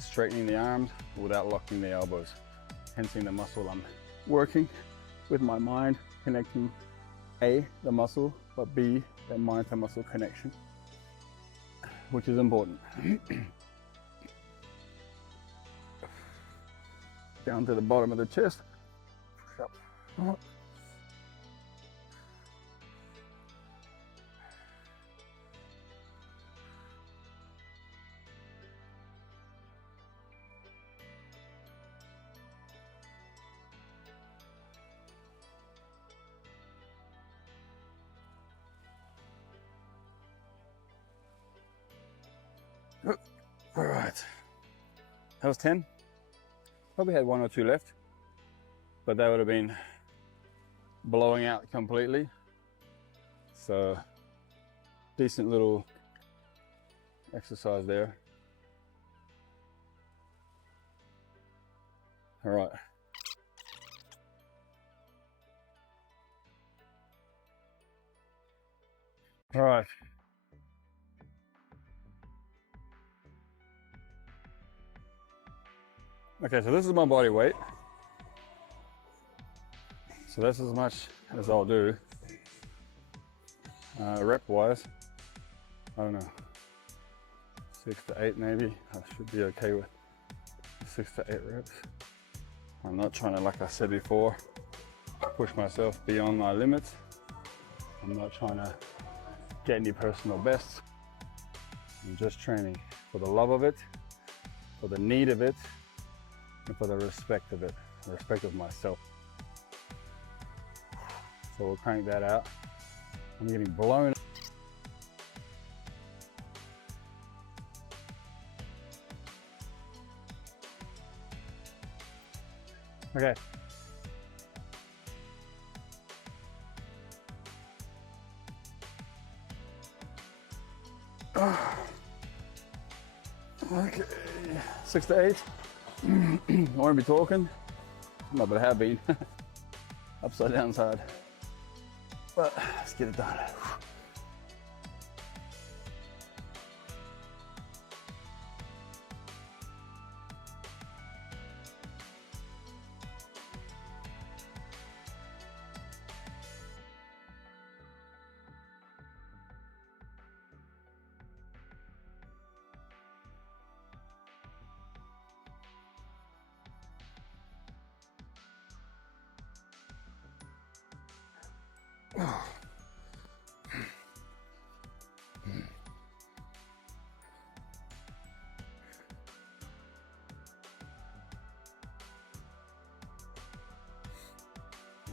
Straightening the arms without locking the elbows. Tensing the muscle I'm working with my mind, connecting A, the muscle, but B, that mind to muscle connection, which is important. Down to the bottom of the chest. Push up. All right, that was 10. Probably had 1 or 2 left, but that would have been blowing out completely. So decent little exercise there. All right. All right. Okay, so this is my body weight. So that's as much as I'll do. Rep wise, I don't know, 6 to 8 maybe. I should be okay with 6 to 8 reps. I'm not trying to, like I said before, push myself beyond my limits. I'm not trying to get any personal bests. I'm just training for the love of it, for the need of it, and for the respect of it, the respect of myself. So we'll crank that out. I'm getting blown. Okay. Okay, 6 to 8. I won't be talking, no, but I have been. Upside down side. But let's get it done.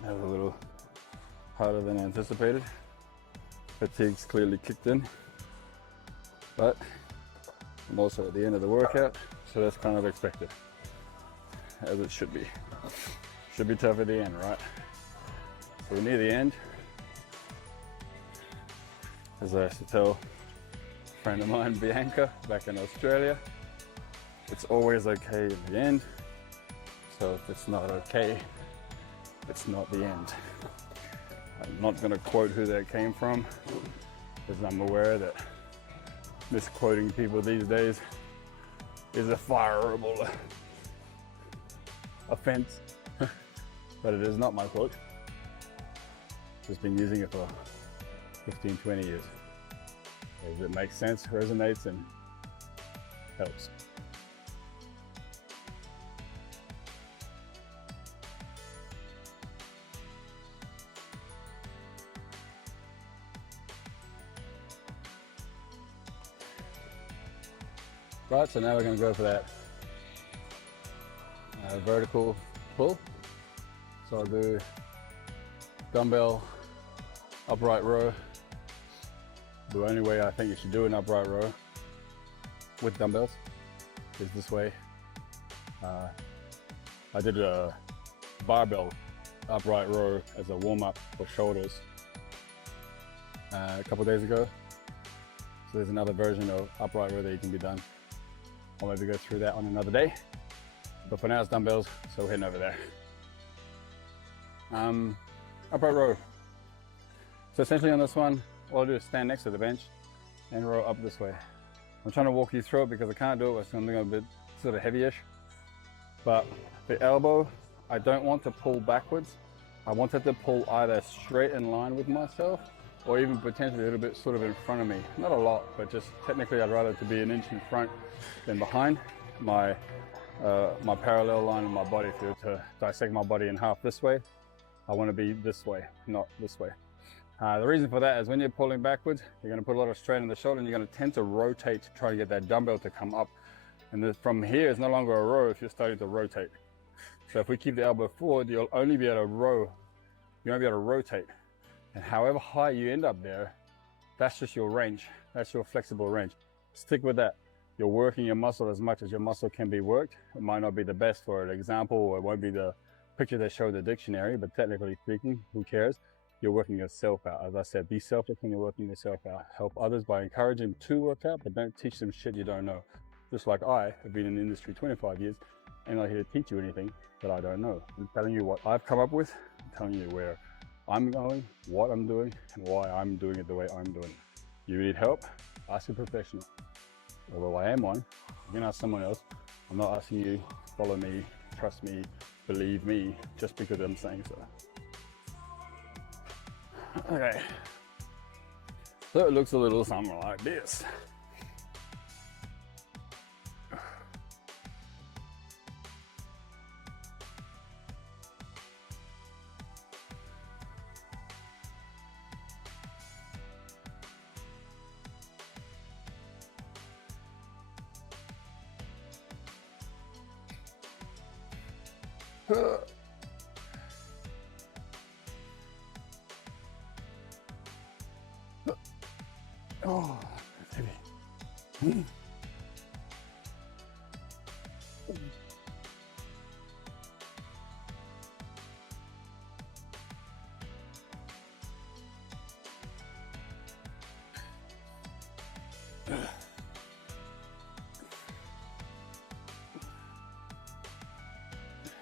That was a little harder than anticipated. Fatigue's clearly kicked in, but I'm also at the end of the workout, so that's kind of expected, as it should be. Should be tough at the end, right? So we're near the end. As I used to tell a friend of mine, Bianca, back in Australia, it's always okay in the end. So if it's not okay, it's not the end. I'm not going to quote who that came from, because I'm aware that misquoting people these days is a fireable offense. but it is not my quote. Just been using it for 15, 20 years. If it makes sense, resonates, and helps. Right, so now we're going to go for that vertical pull. So I'll do dumbbell upright row. The only way I think you should do an upright row with dumbbells is this way. I did a barbell upright row as a warm-up for shoulders a couple days ago. So there's another version of upright row that you can be done. I'll maybe go through that on another day. But for now it's dumbbells, so we're heading over there. Upright row. So essentially on this one, all I do is stand next to the bench and row up this way. I'm trying to walk you through it because I can't do it with something a bit sort of heavyish. But the elbow, I don't want to pull backwards. I want it to pull either straight in line with myself or even potentially a little bit sort of in front of me. Not a lot, but just technically I'd rather it to be an inch in front than behind. My parallel line of my body, if you were to dissect my body in half this way, I want to be this way, not this way. The reason for that is when you're pulling backwards, you're going to put a lot of strain on the shoulder and you're going to tend to rotate to try to get that dumbbell to come up. And from here, it's no longer a row if you're starting to rotate. So if we keep the elbow forward, you'll only be able to row. You won't be able to rotate. And however high you end up there, that's just your range. That's your flexible range. Stick with that. You're working your muscle as much as your muscle can be worked. It might not be the best for an example, or it won't be the picture they show in the dictionary, but technically speaking, who cares? You're working yourself out. As I said, be selfless when you're working yourself out. Help others by encouraging them to work out, but don't teach them shit you don't know. Just like I have been in the industry 25 years, and I'm not here to teach you anything that I don't know. I'm telling you what I've come up with. I'm telling you where I'm going, what I'm doing, and why I'm doing it the way I'm doing it. You need help? Ask a professional. Although I am one, you can ask someone else. I'm not asking you, follow me, trust me, believe me, just because I'm saying so. Okay, so it looks a little something like this. Oh, that's heavy.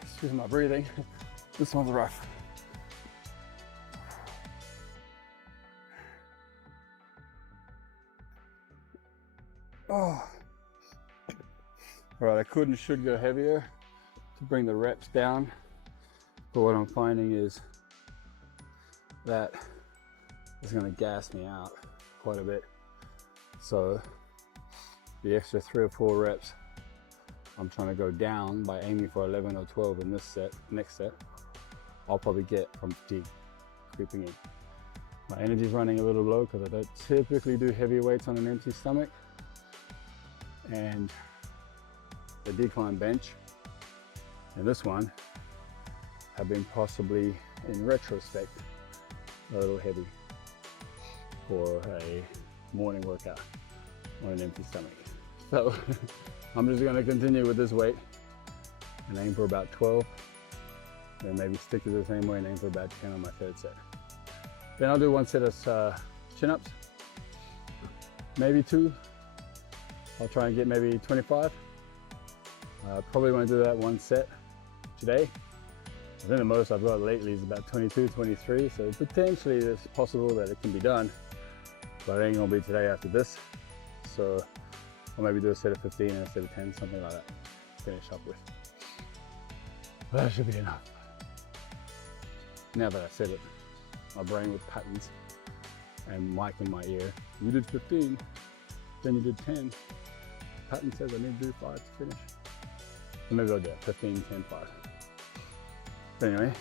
Excuse my breathing. This one's rough. Oh. All right, I could and should go heavier to bring the reps down, but what I'm finding is that it's going to gas me out quite a bit. So the extra 3 or 4 reps I'm trying to go down by aiming for 11 or 12 in this set, next set, I'll probably get from fatigue creeping in. My energy's running a little low because I don't typically do heavy weights on an empty stomach. And the decline bench and this one have been possibly, in retrospect, a little heavy for a morning workout on an empty stomach. So I'm just going to continue with this weight and aim for about 12, and maybe stick to the same way and aim for about 10 on my 3rd set. Then I'll do 1 set of chin-ups, maybe 2. I'll try and get maybe 25. Probably want to do that 1 set today. I think the most I've got lately is about 22, 23, so potentially it's possible that it can be done, but it ain't gonna be today after this. So I'll maybe do a set of 15 and a set of 10, something like that, finish up with. But that should be enough. Now that I said it, my brain with patterns and mic in my ear. You did 15, then you did 10. Pattern says I need to do 5 to finish. So maybe I'll do it, 15, 10, 5. But anyway.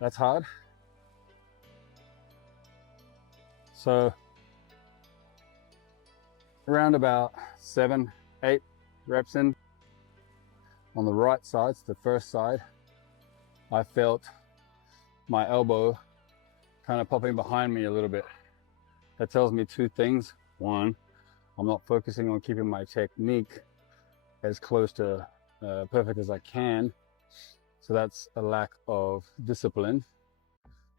That's hard. So around about 7, 8 reps in. On the right side, so the first side, I felt my elbow kind of popping behind me a little bit. That tells me 2 things. One, I'm not focusing on keeping my technique as close to perfect as I can. So that's a lack of discipline.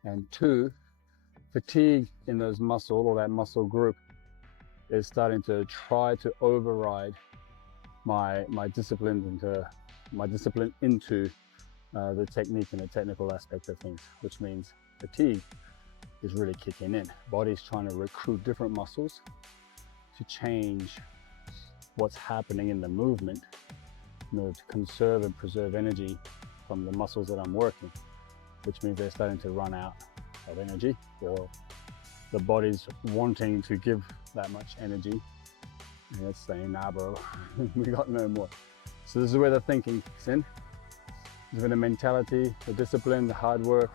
And 2, fatigue in those muscle or that muscle group is starting to try to override my discipline into the technique and the technical aspect of things, which means fatigue is really kicking in. Body's trying to recruit different muscles to change what's happening in the movement in order to conserve and preserve energy from the muscles that I'm working, which means they're starting to run out of energy, or the body's wanting to give that much energy and it's saying, nah bro, we got no more. So this is where the thinking kicks in. This is where the mentality, the discipline, the hard work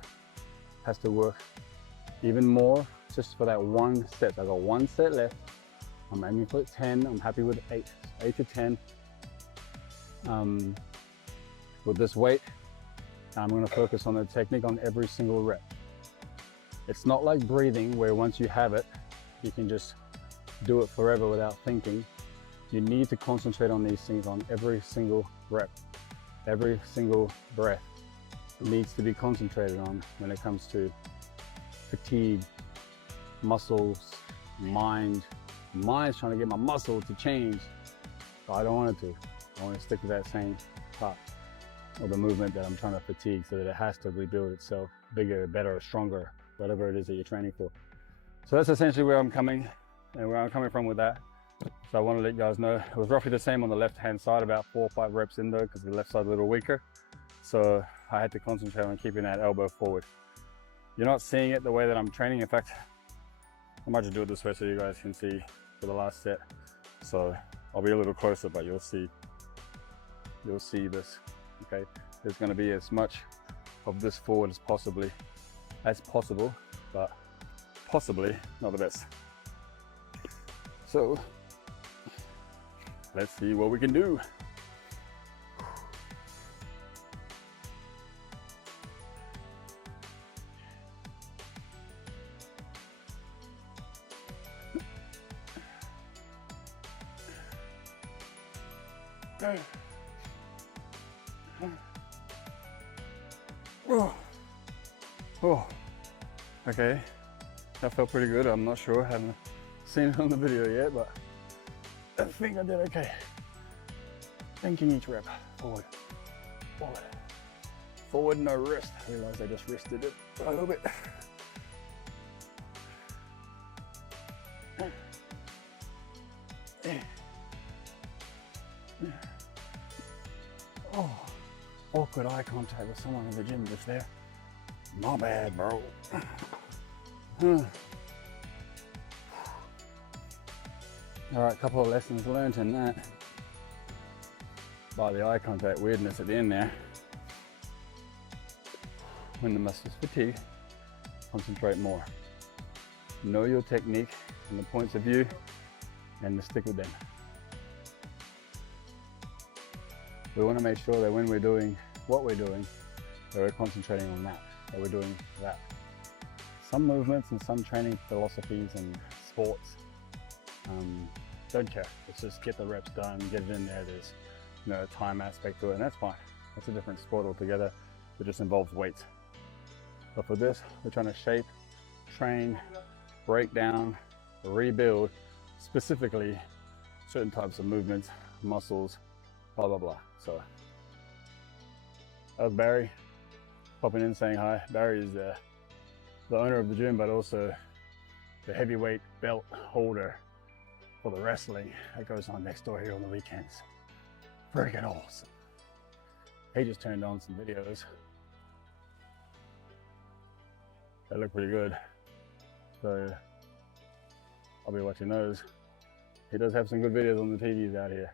has to work even more just for that 1 set. I got 1 set left. I'm aiming for 10. I'm happy with 8 to 10. With this weight, I'm going to focus on the technique on every single rep. It's not like breathing where once you have it, you can just do it forever without thinking. You need to concentrate on these things on every single rep. Every single breath needs to be concentrated on when it comes to fatigue, muscles, mind. Mind's trying to get my muscle to change, but I don't want it to. I want to stick with that same part of the movement that I'm trying to fatigue so that it has to rebuild itself bigger, better, stronger, whatever it is that you're training for. So that's essentially where I'm coming and where I'm coming from with that. So I want to let you guys know it was roughly the same on the left hand side, about 4 or 5 reps in though, because the left side a little weaker. So I had to concentrate on keeping that elbow forward. You're not seeing it the way that I'm training. In fact, I might just do it this way so you guys can see for the last set. So I'll be a little closer, but you'll see this, okay? There's gonna be as much of this forward as possible, but possibly not the best. So let's see what we can do. Oh, okay, that felt pretty good. I'm not sure, haven't seen it on the video yet, but I think I did okay. Thinking each rep, forward, forward, forward, no wrist. I realized I just wristed it a little bit. Oh, awkward eye contact with someone in the gym just there. My bad, bro. All right, couple of lessons learned in that. by the eye contact weirdness at the end there. When the muscles fatigue, concentrate more. Know your technique and the points of view, and stick with them. We want to make sure that when we're doing what we're doing, that we're concentrating on that we're doing that. Some movements and some training philosophies and sports don't care. It's just get the reps done, get it in there. There's a time aspect to it, and that's fine. That's a different sport altogether. It just involves weights. But for this, we're trying to shape, train, break down, rebuild specifically certain types of movements, muscles, blah, blah, blah. So that was Barry popping in saying hi. Barry is the owner of the gym, but also the heavyweight belt holder for the wrestling that goes on next door here on the weekends. Freaking awesome. He just turned on some videos. They look pretty good. So I'll be watching those. He does have some good videos on the TVs out here.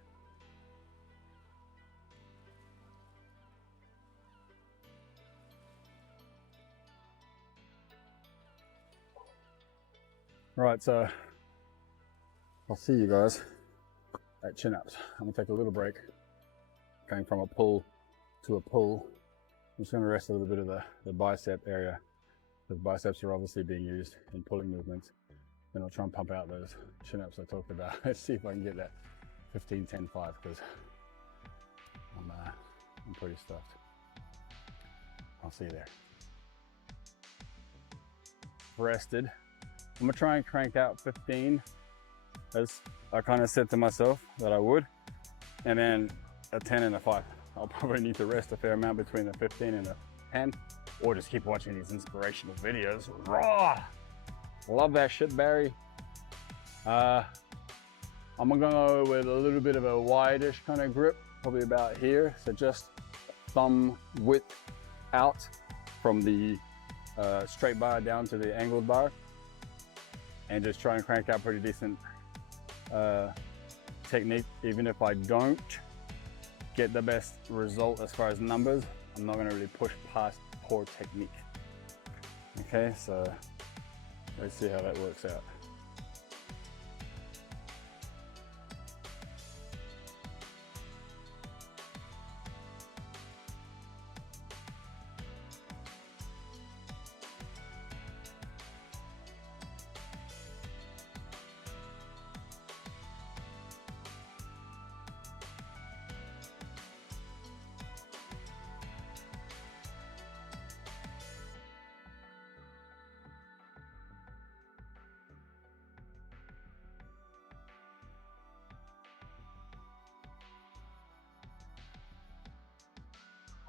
Right, so I'll see you guys at chin-ups. I'm gonna take a little break, going from a pull to a pull. I'm just gonna rest a little bit of the bicep area. The biceps are obviously being used in pulling movements. Then I'll try and pump out those chin-ups I talked about. Let's see if I can get that 15, 10, 5, because I'm pretty stuffed. I'll see you there. Rested. I'm gonna try and crank out 15, as I kind of said to myself that I would, and then a 10 and a 5. I'll probably need to rest a fair amount between the 15 and the 10, or just keep watching these inspirational videos. Raw! Love that shit, Barry. I'm gonna go with a little bit of a wide-ish kind of grip, probably about here. So just thumb width out from the straight bar down to the angled bar, and just try and crank out pretty decent technique. Even if I don't get the best result as far as numbers, I'm not gonna really push past poor technique. Okay, so let's see how that works out.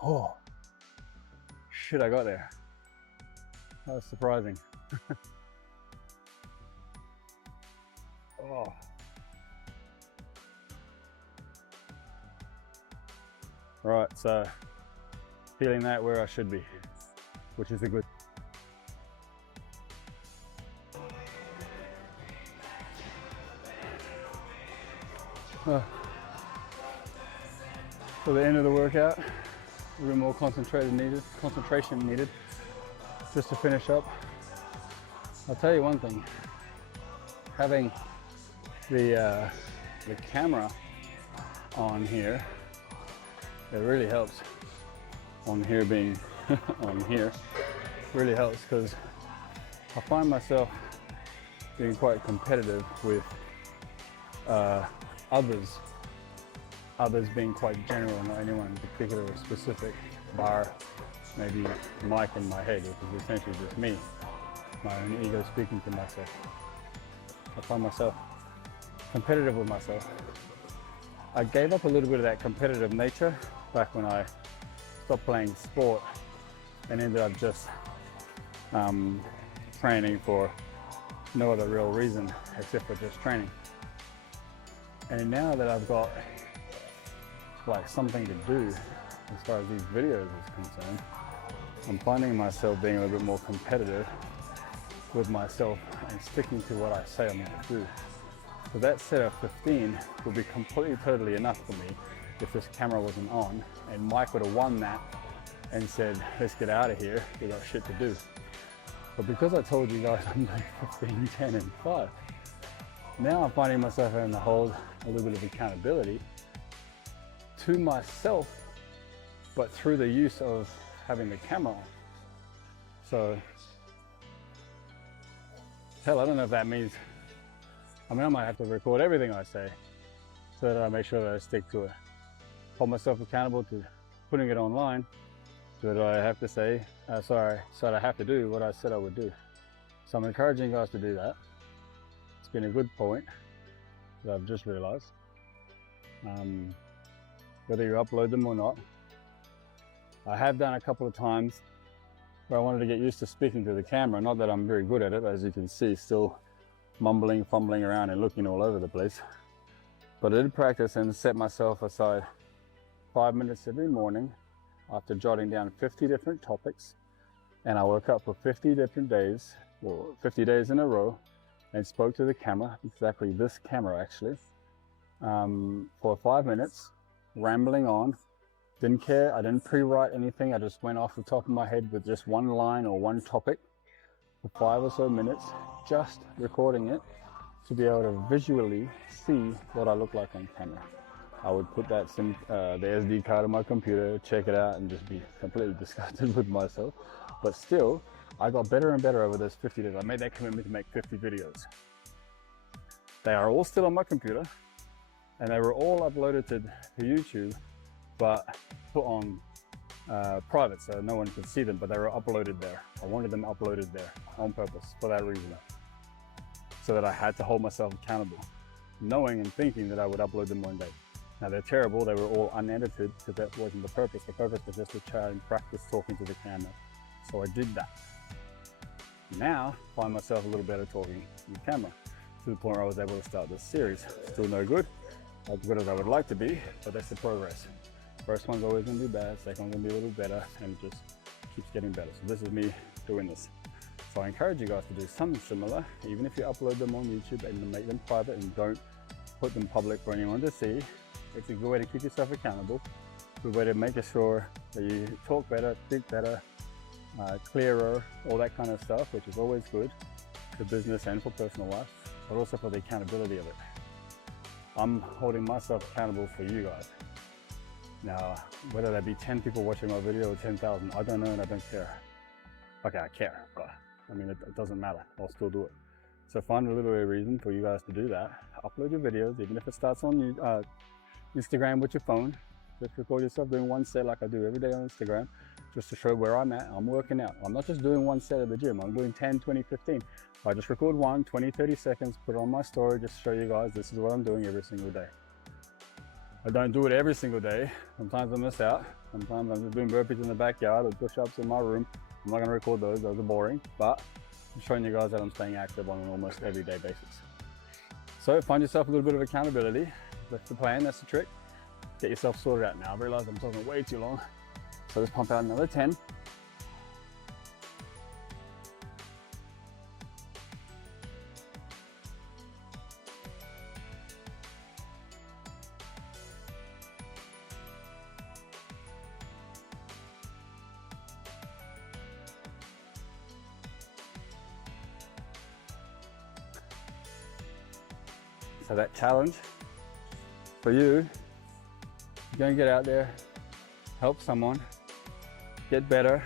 Oh, shit, I got there. That was surprising. Oh. Right, so feeling that where I should be, which is a good. For the end of the workout, a little more concentration needed just to finish up. I'll tell you one thing, having the camera on here, it really helps. On here being on here really helps, because I find myself being quite competitive with others being quite general, not anyone in particular or specific, bar maybe mic in my head, which is essentially just me, my own ego speaking to myself. I find myself competitive with myself. I gave up a little bit of that competitive nature back when I stopped playing sport and ended up just training for no other real reason except for just training. And now that I've got like something to do as far as these videos is concerned, I'm finding myself being a little bit more competitive with myself and sticking to what I say I'm going to do. So that set of 15 will be completely, totally enough for me if this camera wasn't on, and Mike would have won that and said, let's get out of here, we got shit to do. But because I told you guys I'm doing 15, 10, and 5, now I'm finding myself having to hold a little bit of accountability to myself, but through the use of having the camera on. So, hell, I don't know if that means, I might have to record everything I say so that I make sure that I stick to it. Hold myself accountable to putting it online so that I have to say, so I have to do what I said I would do. So I'm encouraging you guys to do that. It's been a good point that I've just realized. Whether you upload them or not. I have done a couple of times where I wanted to get used to speaking to the camera. Not that I'm very good at it, as you can see, still mumbling, fumbling around and looking all over the place. But I did practice and set myself aside 5 minutes every morning after jotting down 50 different topics. And I woke up for 50 different days, or 50 days in a row, and spoke to the camera, exactly this camera actually, for 5 minutes, rambling on. Didn't care, I didn't pre-write anything, I just went off the top of my head with just one line or one topic for 5 or so minutes, just recording it to be able to visually see what I look like on camera. I would put that the SD card on my computer, check it out, and just be completely disgusted with myself. But still, I got better and better over those 50 days. I made that commitment to make 50 videos. They are all still on my computer, and they were all uploaded to YouTube, but put on private, so no one could see them, but they were uploaded there. I wanted them uploaded there on purpose for that reason, so that I had to hold myself accountable, knowing and thinking that I would upload them one day. Now they're terrible, they were all unedited because that wasn't the purpose. The purpose was just to try and practice talking to the camera. So I did that. Now I find myself a little better talking to the camera, to the point where I was able to start this series. Still no good as I would like to be, but that's the progress. First one's always gonna be bad, second one's gonna be a little better, and it just keeps getting better. So this is me doing this. So I encourage you guys to do something similar, even if you upload them on YouTube and make them private and don't put them public for anyone to see. It's a good way to keep yourself accountable, a good way to make sure that you talk better, think better, clearer, all that kind of stuff, which is always good for business and for personal life, but also for the accountability of it. I'm holding myself accountable for you guys. Now, whether that be 10 people watching my video or 10,000, I don't know and I don't care. Okay, I care, but I mean, it doesn't matter. I'll still do it. So find a little bit of reason for you guys to do that. Upload your videos, even if it starts on Instagram with your phone. Just record yourself doing one set like I do every day on Instagram, just to show where I'm at. I'm working out. I'm not just doing one set at the gym. I'm doing 10, 20, 15. I just record 20, 30 seconds, put it on my story, just to show you guys this is what I'm doing every single day. I don't do it every single day. Sometimes I miss out. Sometimes I'm just doing burpees in the backyard or push-ups in my room. I'm not gonna record those are boring, but I'm showing you guys that I'm staying active on an almost everyday basis. So find yourself a little bit of accountability. That's the plan, that's the trick. Get yourself sorted out now. I realize I'm talking way too long. So let's pump out another 10. So that challenge for you, you're gonna get out there, help someone, get better,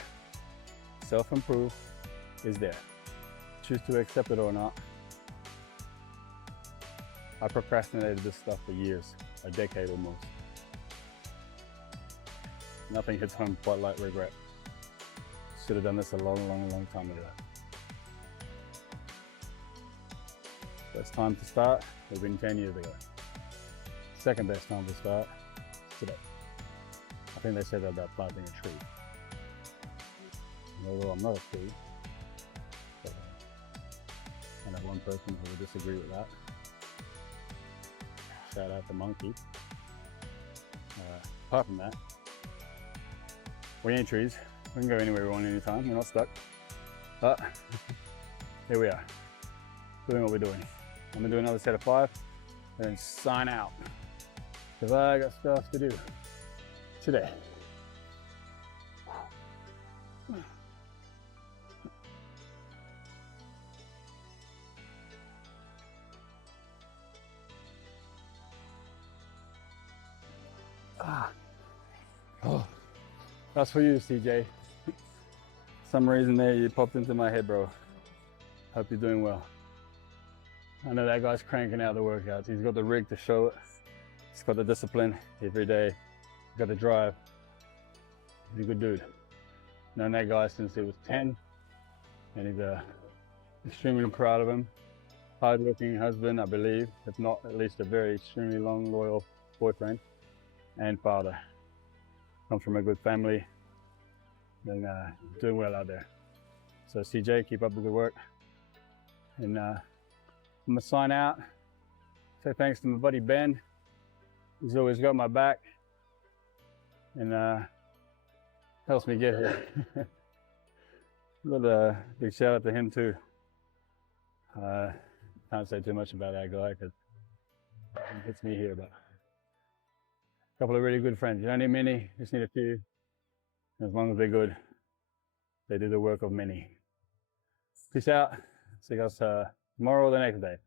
self-improve is there. Choose to accept it or not. I procrastinated this stuff for years, a decade almost. Nothing hits home quite like regret. Should have done this a long time ago. Best time to start would have been 10 years ago. Second best time to start today. I think they said that about planting a tree. And although I'm not a tree, but I know one person who would disagree with that. Shout out to Monkey. Apart from that, we ain't trees. We can go anywhere we want anytime. We're not stuck. But here we are, doing what we're doing. I'm gonna do another set of 5 and then sign out. because I got stuff to do today. Oh, that's for you, CJ. Some reason there you popped into my head, bro. Hope you're doing well. I know that guy's cranking out the workouts. He's got the rig to show it. He's got the discipline every day. He's got the drive. He's a good dude. Known that guy since he was 10, and he's extremely proud of him. Hard-working husband, I believe, if not at least a very extremely long, loyal boyfriend and father. Comes from a good family and doing well out there. So CJ, keep up the good work. And I'm gonna sign out. Say thanks to my buddy Ben. He's always got my back and helps me get here. But a big shout out to him too. Can't say too much about that guy because he gets me here, but a couple of really good friends. You don't need many, just need a few. As long as they're good, they do the work of many. Peace out. See you guys tomorrow or the next day.